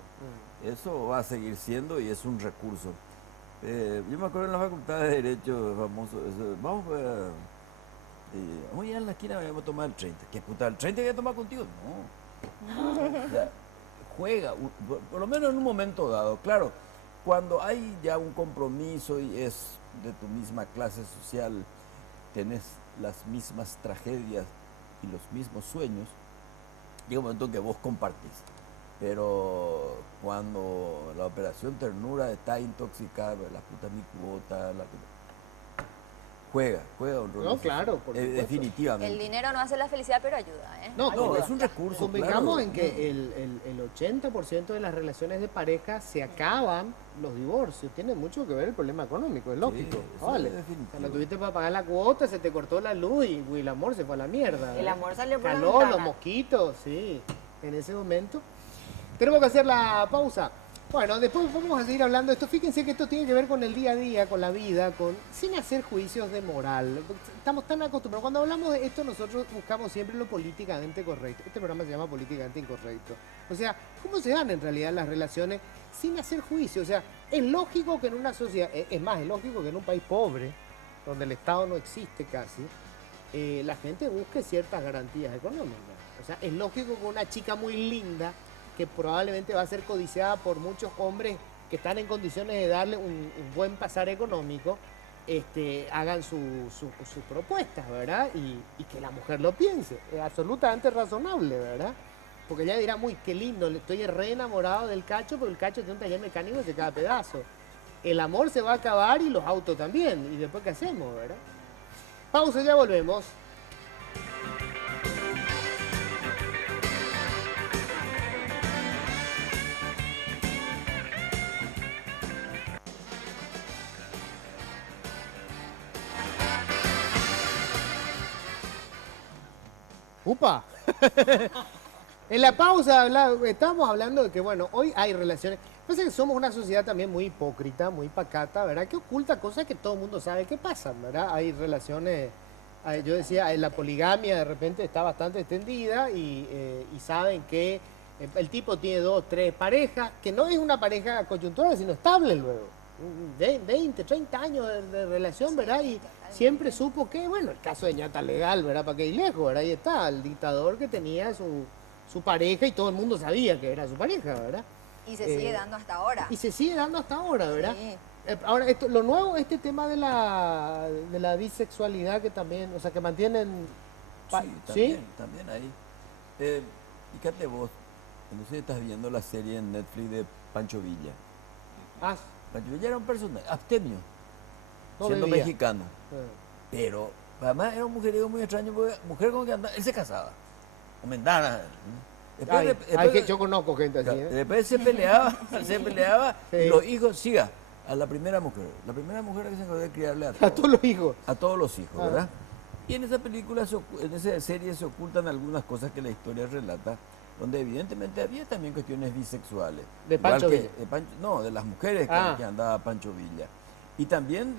Eso va a seguir siendo y es un recurso. Yo me acuerdo en la facultad de Derecho, famoso, vamos a ir a la esquina, vamos a tomar el 30. ¿Qué puta, el 30 voy a tomar contigo? No. O sea, juega, por lo menos en un momento dado. Claro, cuando hay ya un compromiso y es de tu misma clase social, tenés las mismas tragedias y los mismos sueños, llega un momento en que vos compartís. Pero cuando la operación ternura está intoxicada, la puta mi cuota, juega un rol. No, claro, por supuesto. definitivamente. El dinero no hace la felicidad, pero ayuda, ¿eh? No, No, porque es un recurso. convengamos claro. en que el 80% de las relaciones de pareja se acaban los divorcios. Tiene mucho que ver el problema económico, es lógico. eso Vale. es definitivo. O sea, no tuviste para pagar la cuota, se te cortó la luz y el amor se fue a la mierda. El ¿verdad? amor salió por la Calor, ventana. los mosquitos, sí. En ese momento. Tenemos que hacer la pausa. Bueno, después vamos a seguir hablando de esto. Fíjense que esto tiene que ver con el día a día, con la vida, sin hacer juicios de moral. Estamos tan acostumbrados. Cuando hablamos de esto, nosotros buscamos siempre lo políticamente correcto. Este programa se llama Políticamente Incorrecto. O sea, ¿cómo se dan en realidad las relaciones sin hacer juicio? O sea, es lógico que en una sociedad, es más, es lógico que en un país pobre, donde el Estado no existe casi, la gente busque ciertas garantías económicas. O sea, es lógico que una chica muy linda, que probablemente va a ser codiciada por muchos hombres que están en condiciones de darle un buen pasar económico, hagan sus propuestas, ¿verdad? Y que la mujer lo piense. Es absolutamente razonable, ¿verdad? Porque ella dirá, muy, qué lindo, estoy re enamorado del Cacho, pero el Cacho tiene un taller mecánico y se cae a pedazo. El amor se va a acabar y los autos también. ¿Y después qué hacemos, verdad? Pausa, ya volvemos. ¡Upa! En la pausa estábamos hablando de que, bueno, hoy hay relaciones. Pasa que somos una sociedad también muy hipócrita, muy pacata, ¿verdad? Que oculta cosas que todo el mundo sabe que pasan, ¿verdad? Hay relaciones, yo decía, la poligamia de repente está bastante extendida y saben que el tipo tiene 2, 3 parejas, que no es una pareja coyuntural, sino estable luego. 20, 30 años de relación, ¿verdad? Y siempre supo que, bueno, el caso de Ñata Legal, ¿verdad? Para que ir lejos, ¿verdad? Ahí está, el dictador que tenía su pareja y todo el mundo sabía que era su pareja, ¿verdad? Y se sigue dando hasta ahora. Y se sigue dando hasta ahora, ¿verdad? Sí. Ahora, lo nuevo, este tema de la bisexualidad que también, o sea, que mantienen... Sí, también ahí. Fíjate vos, no sé si estás viendo la serie en Netflix de Pancho Villa. Ah, Pancho Villa era un personaje abstemio, no siendo bebía. mexicano. Pero además era un mujeriego muy extraño, porque mujer con que andaba, él se casaba. Aumentaba. Que yo conozco gente así, ¿eh? Después se peleaba, Sí. y los hijos, siga, a la primera mujer que se encargó de criarle A todos los hijos. a todos los hijos, Ah. ¿verdad? Y en esa película, en esa serie se ocultan algunas cosas que la historia relata, donde evidentemente había también cuestiones bisexuales. De Igual Pancho que- Villa. no, de las mujeres que andaba Pancho Villa. Y también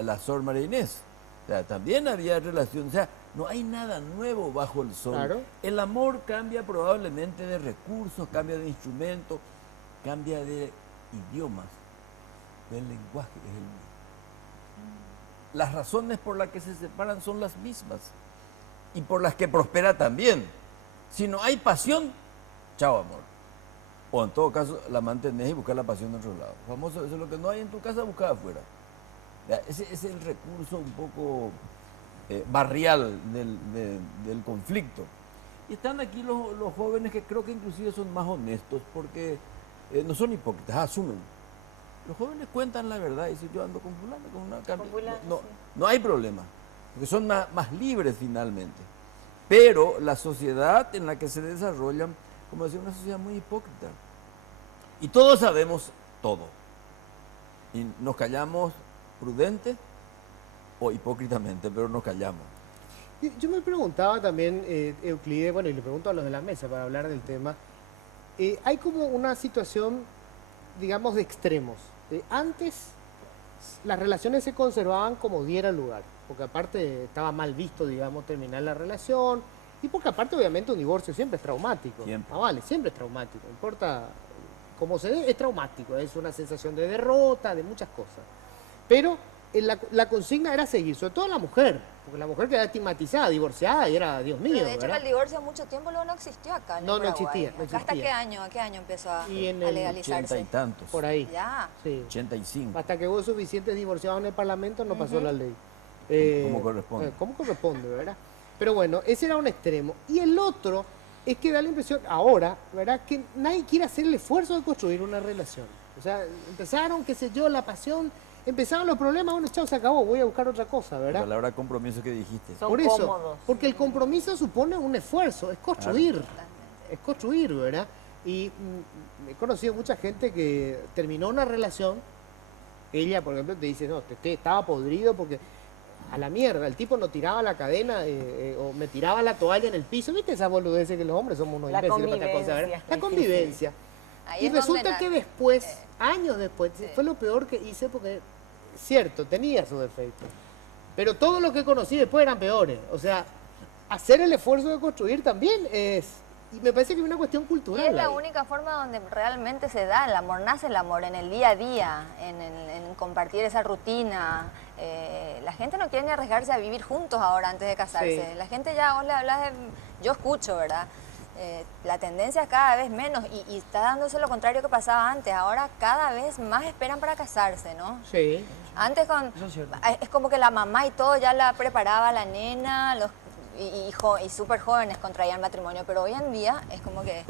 la Sor María Inés, O sea, también había relación. O sea, no hay nada nuevo bajo el sol. Claro. El amor cambia probablemente de recursos, cambia de instrumentos, cambia de idiomas. El lenguaje es el mismo. Las razones por las que se separan son las mismas y por las que prospera también. Si no hay pasión, chao amor. O en todo caso, la mantenés y buscar la pasión en otro lado. Famoso, eso es lo que no hay en tu casa, busca afuera. Ya, ese es el recurso un poco barrial del conflicto. Y están aquí los jóvenes que creo que inclusive son más honestos porque no son hipócritas, asumen. Los jóvenes cuentan la verdad y dicen, yo ando con fulano, con una carne. No, no hay problema, porque son más libres finalmente. Pero la sociedad en la que se desarrollan, como decía, una sociedad muy hipócrita. Y todos sabemos todo. Y nos callamos prudente o hipócritamente, pero nos callamos. Yo me preguntaba también, Euclides, bueno, y le pregunto a los de la mesa para hablar del tema, hay como una situación, digamos, de extremos. Antes las relaciones se conservaban como diera lugar, porque aparte estaba mal visto, digamos, terminar la relación, y porque aparte obviamente un divorcio siempre es traumático. Siempre. Ah, vale, siempre es traumático, no importa cómo se dé, es traumático, es una sensación de derrota, de muchas cosas. Pero la consigna era seguir, sobre todo la mujer, porque la mujer quedaba estigmatizada, divorciada, y era, Dios mío, Pero de hecho ¿verdad? el divorcio mucho tiempo luego no existió acá en No, el no Paraguay. existía, no ¿Acá hasta existía. qué año? ¿A qué año empezó a Y en a el legalizarse? 80 y tantos. Por ahí. Ya. Sí. 85. Hasta que hubo suficientes divorciados en el Parlamento no pasó la ley. Como corresponde. Como corresponde, ¿verdad? Pero bueno, ese era un extremo. Y el otro es que da la impresión ahora, ¿verdad? Que nadie quiere hacer el esfuerzo de construir una relación. O sea, empezaron, qué sé yo, la pasión, empezaron los problemas, bueno, chao, se acabó, voy a buscar otra cosa, La ¿verdad? palabra compromiso que dijiste. Son Por eso, cómodos. porque el compromiso supone un esfuerzo, es construir, es construir, ¿verdad? Y he conocido mucha gente que terminó una relación, ella, por ejemplo, te dice, no, estaba podrido porque a la mierda, el tipo no tiraba la cadena o me tiraba la toalla en el piso, ¿viste esa boludez que los hombres somos unos La imbéciles para esta cosa, ¿verdad? convivencia, La convivencia. Ahí Y es donde resulta la- que después, años después, fue lo peor que hice porque, cierto, tenía sus defectos. Pero todos los que conocí después eran peores. O sea, hacer el esfuerzo de construir también es... Y me parece que es una cuestión Y cultural. es la ahí. única forma donde realmente se da el amor, nace el amor en el día a día, en compartir esa rutina. La gente no quiere ni arriesgarse a vivir juntos ahora antes de casarse. Sí. La gente ya, vos le hablas de... Yo escucho, ¿verdad? La tendencia es cada vez menos y está dándose lo contrario que pasaba antes. Ahora cada vez más esperan para casarse, ¿no? Sí. Antes Eso es cierto. es como que la mamá y todo ya la preparaba a la nena, y súper jóvenes contraían matrimonio, pero hoy en día es como que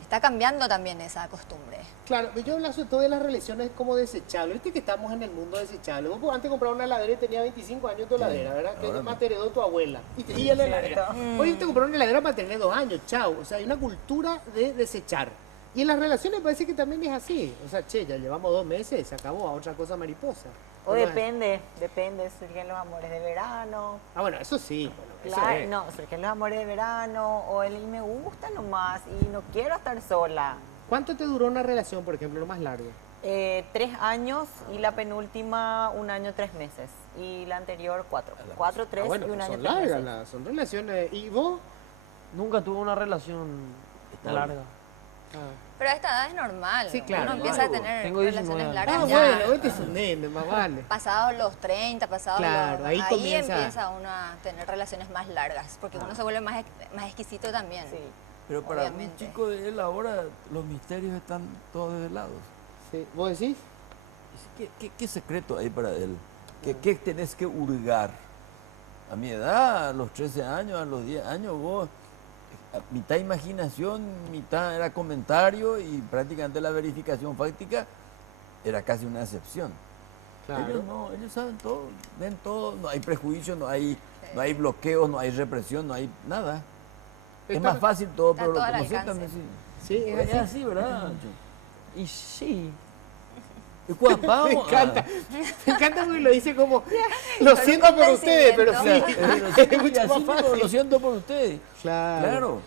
está cambiando también esa costumbre. Claro, yo hablo sobre todo de las relaciones como desechables. Viste que estamos en el mundo desechable. Vos antes comprabas una heladera y tenía 25 años tu heladera, ¿verdad? Que ahora además no. te heredó tu abuela. Y te la heladera. Hoy te compraron una heladera para tener 2 años, chao. O sea, hay una cultura de desechar. Y en las relaciones parece que también es así. O sea, che, ya llevamos 2 meses, se acabó, a otra cosa mariposa. O No es- depende, surgen los amores de verano. Ah, bueno, eso sí. Bueno, eso Claro, es. no, surgen los amores de verano, o el y me gusta nomás, y no quiero estar sola. ¿Cuánto te duró una relación, por ejemplo, lo más largo? 3 años y la penúltima 1 año 3 meses. Y la anterior 4. 4, 3 Ah, bueno, y 1 año son 3 largas, meses. son relaciones. ¿Y vos? Nunca tuve una relación Estable. larga. Pero a esta edad es normal. Sí, claro. Uno empieza a tener Tengo relaciones 19 largas Ah, ya. bueno, este es un nene, más vale. Pasados los 30, pasados Claro, los... ahí comienza- empieza uno a tener relaciones más largas, porque uno se vuelve más exquisito también. Sí. Pero para un Obviamente. chico de él ahora los misterios están todos desvelados. Sí. ¿Vos decís? ¿Qué secreto hay para él? ¿Qué tenés que hurgar? A mi edad, a los 13 años, a los 10 años, vos, mitad imaginación, mitad era comentario y prácticamente la verificación fáctica era casi una excepción. Ellos no, ellos saben todo, ven todo, no hay prejuicios, no hay bloqueos, no hay represión, no hay nada. Es Está- más fácil todo, está pero todo al como sea, alcance. también sí. Sí, es Es así. así, ¿verdad? Y sí, ¿Y cuál Me pavo? encanta. Me encanta porque lo dice como, lo Con siento un por ustedes, pero convencimiento. sí. Es Es mucho más lo fácil. siento por ustedes. Claro.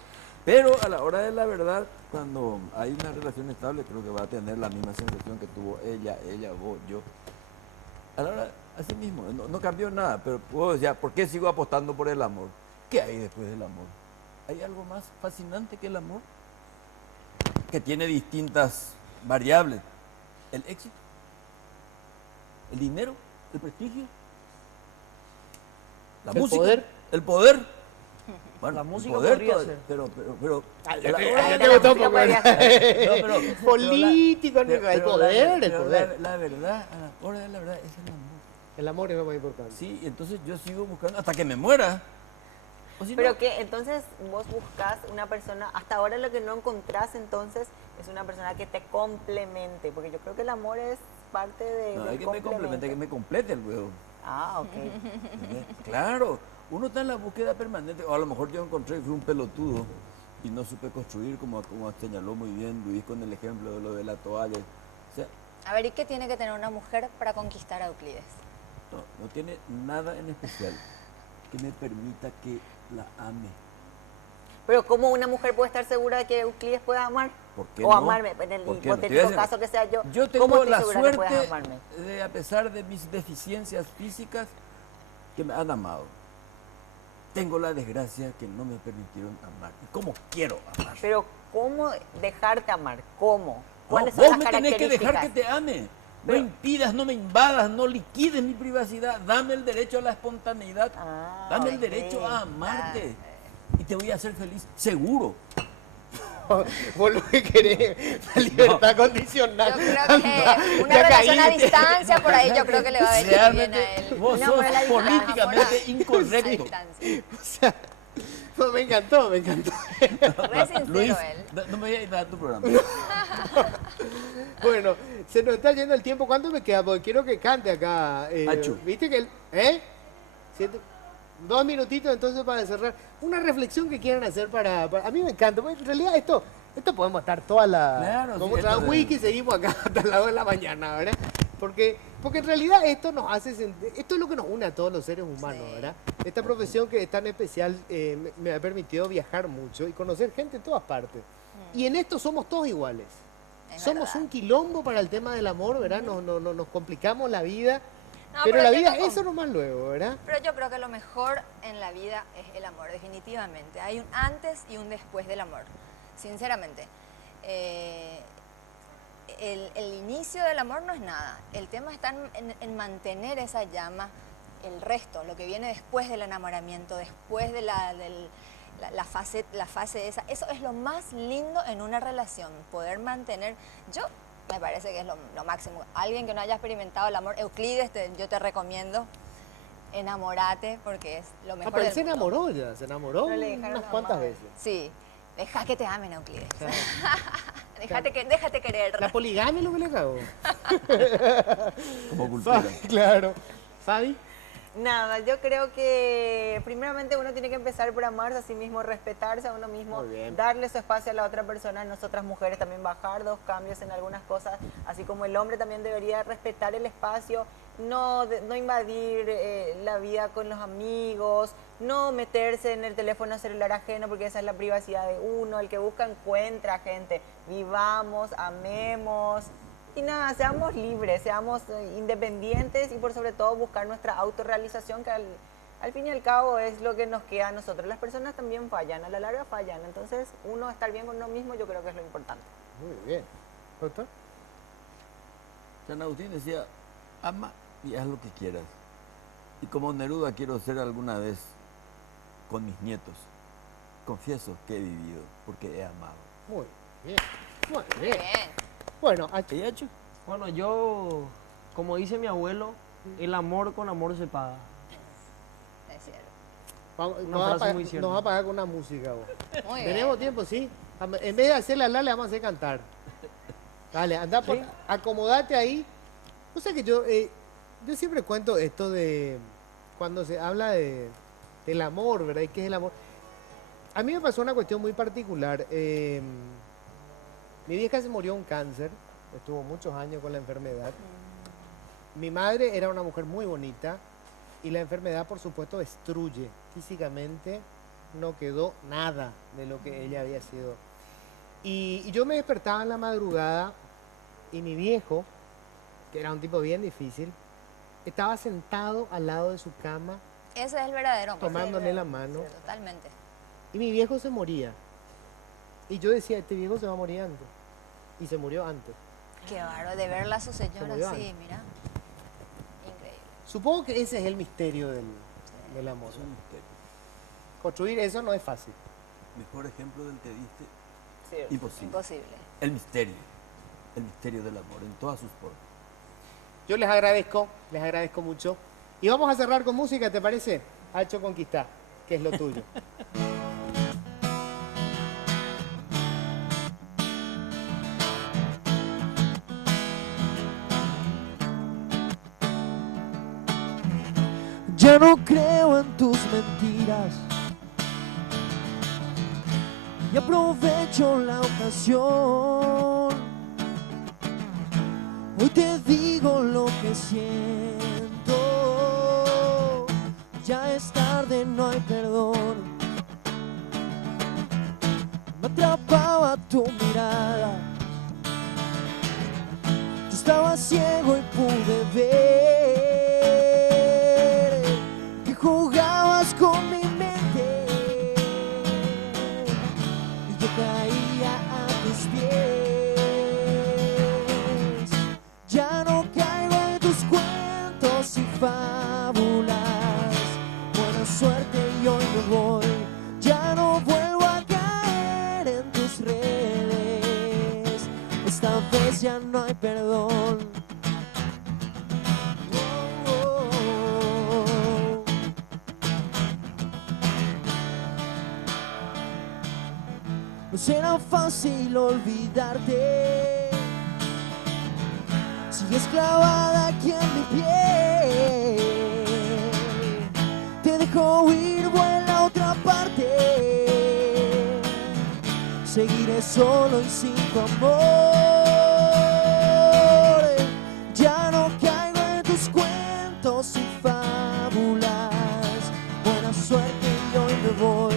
Pero a la hora de la verdad, cuando hay una relación estable, creo que va a tener la misma sensación que tuvo ella, vos, yo. A la hora, Así mismo, no cambió nada, pero puedo decir, ¿por qué sigo apostando por el amor? ¿Qué hay después del amor? ¿Hay algo más fascinante que el amor? Que tiene distintas variables. El éxito, el dinero, el prestigio, la ¿El música, poder? el poder. Bueno, La el música poder, podría ser. pero Ya la te gustó un música poco. podría ser. Político, el poder, el pero poder. La verdad, a la hora de la verdad, es el amor. El amor es lo más importante. Sí, entonces yo sigo buscando hasta que me muera. O si Pero no, que entonces vos buscas una persona, hasta ahora lo que no encontrás entonces es una persona que te complemente, porque yo creo que el amor es parte de, no, del hay que me complemente, que me complete luego. Ah, ok. ¿Entendés? Claro, uno está en la búsqueda permanente, o a lo mejor yo encontré que fui un pelotudo y no supe construir, como señaló muy bien Luis con el ejemplo de lo de la toalla. O sea, A ver, ¿y qué tiene que tener una mujer para conquistar a Euclides? no tiene nada en especial que me permita que la ame. Pero ¿cómo una mujer puede estar segura de que Euclides pueda amar? ¿Por qué O no? amarme, en el ¿Por qué no? Te voy a hipotético decir- caso que sea yo. Yo ¿Cómo tengo estoy la segura que puedas suerte amarme? de, a pesar de mis deficiencias físicas, que me han amado. Tengo la desgracia que no me permitieron amar. ¿Y cómo quiero amar? Pero ¿cómo dejarte amar? ¿Cómo? No, ¿Cuáles son vos las me tenés que dejar características? que te ame. No Pero- impidas, no me invadas, no liquides mi privacidad. Dame el derecho a la espontaneidad. Ah, Dame el ok. derecho a amarte. Y te voy a hacer feliz, seguro. Vos lo que querés, la libertad condicional. Yo creo que una Ya relación a caíste. distancia por ahí yo creo que le va a venir bien Realmente, a él. vos Una sos buena distancia. políticamente A incorrecto. distancia. O sea, no, me encantó, me encantó. Re sincero Luis, él. no me voy a ir a tu programa. Bueno, se nos está yendo el tiempo. ¿Cuánto me queda? Porque quiero que cante acá. Achu. ¿Viste que él? ¿Eh? 2 minutitos entonces para cerrar. Una reflexión que quieran hacer a mí me encanta. Porque en realidad esto podemos estar toda la... Claro, como sí, otra esto de- wiki seguimos acá hasta las 2 de la mañana, ¿verdad? Porque en realidad esto nos hace esto es lo que nos une a todos los seres humanos, Sí. ¿verdad? Esta profesión que es tan especial me ha permitido viajar mucho y conocer gente en todas partes. Y en esto somos todos iguales. Es Somos verdad. un quilombo para el tema del amor, ¿verdad? Nos complicamos la vida. No, pero la yo vida, no eso nomás luego, ¿verdad? Pero yo creo que lo mejor en la vida es el amor, definitivamente. Hay un antes y un después del amor, sinceramente. El inicio del amor no es nada. El tema está en mantener esa llama, el resto, lo que viene después del enamoramiento, después de la fase esa. Eso es lo más lindo en una relación, poder mantener. Yo me parece que es lo máximo. Alguien que no haya experimentado el amor, Euclides, yo te recomiendo, enamorate porque es lo Ah, mejor pero él del se mundo. enamoró ya, se enamoró No le dejaron unas cuantas amar. veces. Sí, deja que te amen, Euclides. Déjate querer. La poligamia es lo que le cagó. Como cultura. Claro. Fabi. Nada, yo creo que primeramente uno tiene que empezar por amarse a sí mismo, respetarse a uno mismo, Muy bien. darle su espacio a la otra persona, nosotras mujeres también bajar 2 cambios en algunas cosas, así como el hombre también debería respetar el espacio, no invadir la vida con los amigos, no meterse en el teléfono celular ajeno porque esa es la privacidad de uno, el que busca encuentra, gente, vivamos, amemos. Y nada, seamos libres, seamos independientes y por sobre todo buscar nuestra autorrealización, que al fin y al cabo es lo que nos queda a nosotros. Las personas también fallan, a la larga fallan, entonces uno estar bien con uno mismo yo creo que es lo importante. Muy bien. ¿Doctor? San Agustín decía, ama y haz lo que quieras. Y como Neruda quiero ser alguna vez con mis nietos. Confieso que he vivido porque he amado. Muy bien. Muy Muy bien. bien. Bueno, ¿Y Achu? Bueno, yo, como dice mi abuelo, el amor con amor se paga. Es cierto. vamos, Una nos, va a frase pagar, muy cierta. nos va a pagar con una música vos. Muy bien. ¿Tenemos tiempo? Sí. En vez de hacerle hablar, le vamos a hacer cantar. Dale, anda, Sí. acomodate ahí. O sea que yo siempre cuento esto de cuando se habla del amor, ¿verdad? ¿Y qué es el amor? A mí me pasó una cuestión muy particular. Mi vieja se murió de un cáncer, estuvo muchos años con la enfermedad. Mi madre era una mujer muy bonita y la enfermedad, por supuesto, destruye físicamente. No quedó nada de lo que ella había sido. Y yo me despertaba en la madrugada y mi viejo, que era un tipo bien difícil, estaba sentado al lado de su cama, Ese es el verdadero amor. tomándole la mano, Totalmente. y mi viejo se moría. Y yo decía, este viejo se va a morir antes. Y se murió antes. Qué bárbaro de verla a su señora murió así, antes. mira. Increíble. Supongo que ese es el misterio del amor. Es un misterio. Construir eso no es fácil. Mejor ejemplo del que diste, Sí. imposible. Imposible. El misterio del amor en todas sus formas. Yo les agradezco mucho. Y vamos a cerrar con música, ¿te parece? Hacho Conquistar, que es lo tuyo. Ya no creo en tus mentiras y aprovecho la ocasión. Hoy te digo lo que siento. Ya es tarde, no hay perdón. Me atrapaba tu mirada. Yo estaba ciego y pude ver que jugabas con mi mente y yo caía a tus pies. Ya no caigo en tus cuentos y fábulas. Buena suerte y hoy me voy. Ya no vuelvo a caer en tus redes. Esta vez ya no hay perdón. No será fácil olvidarte. Sigues clavada aquí en mi piel. Te dejo ir, vuela a otra parte. Seguiré solo y sin tu amor. Ya no caigo en tus cuentos y fábulas. Buena suerte y hoy me voy.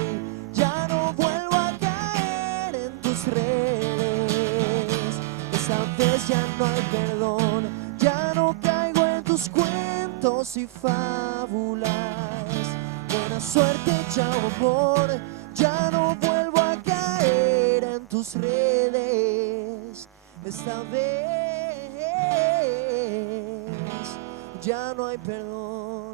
Ya no vuelvo a caer en tus redes. Esta vez ya no hay perdón. Ya no caigo en tus cuentos y fábulas. Buena suerte, chao amor. Ya no vuelvo a caer en tus redes. Esta vez ya no hay perdón.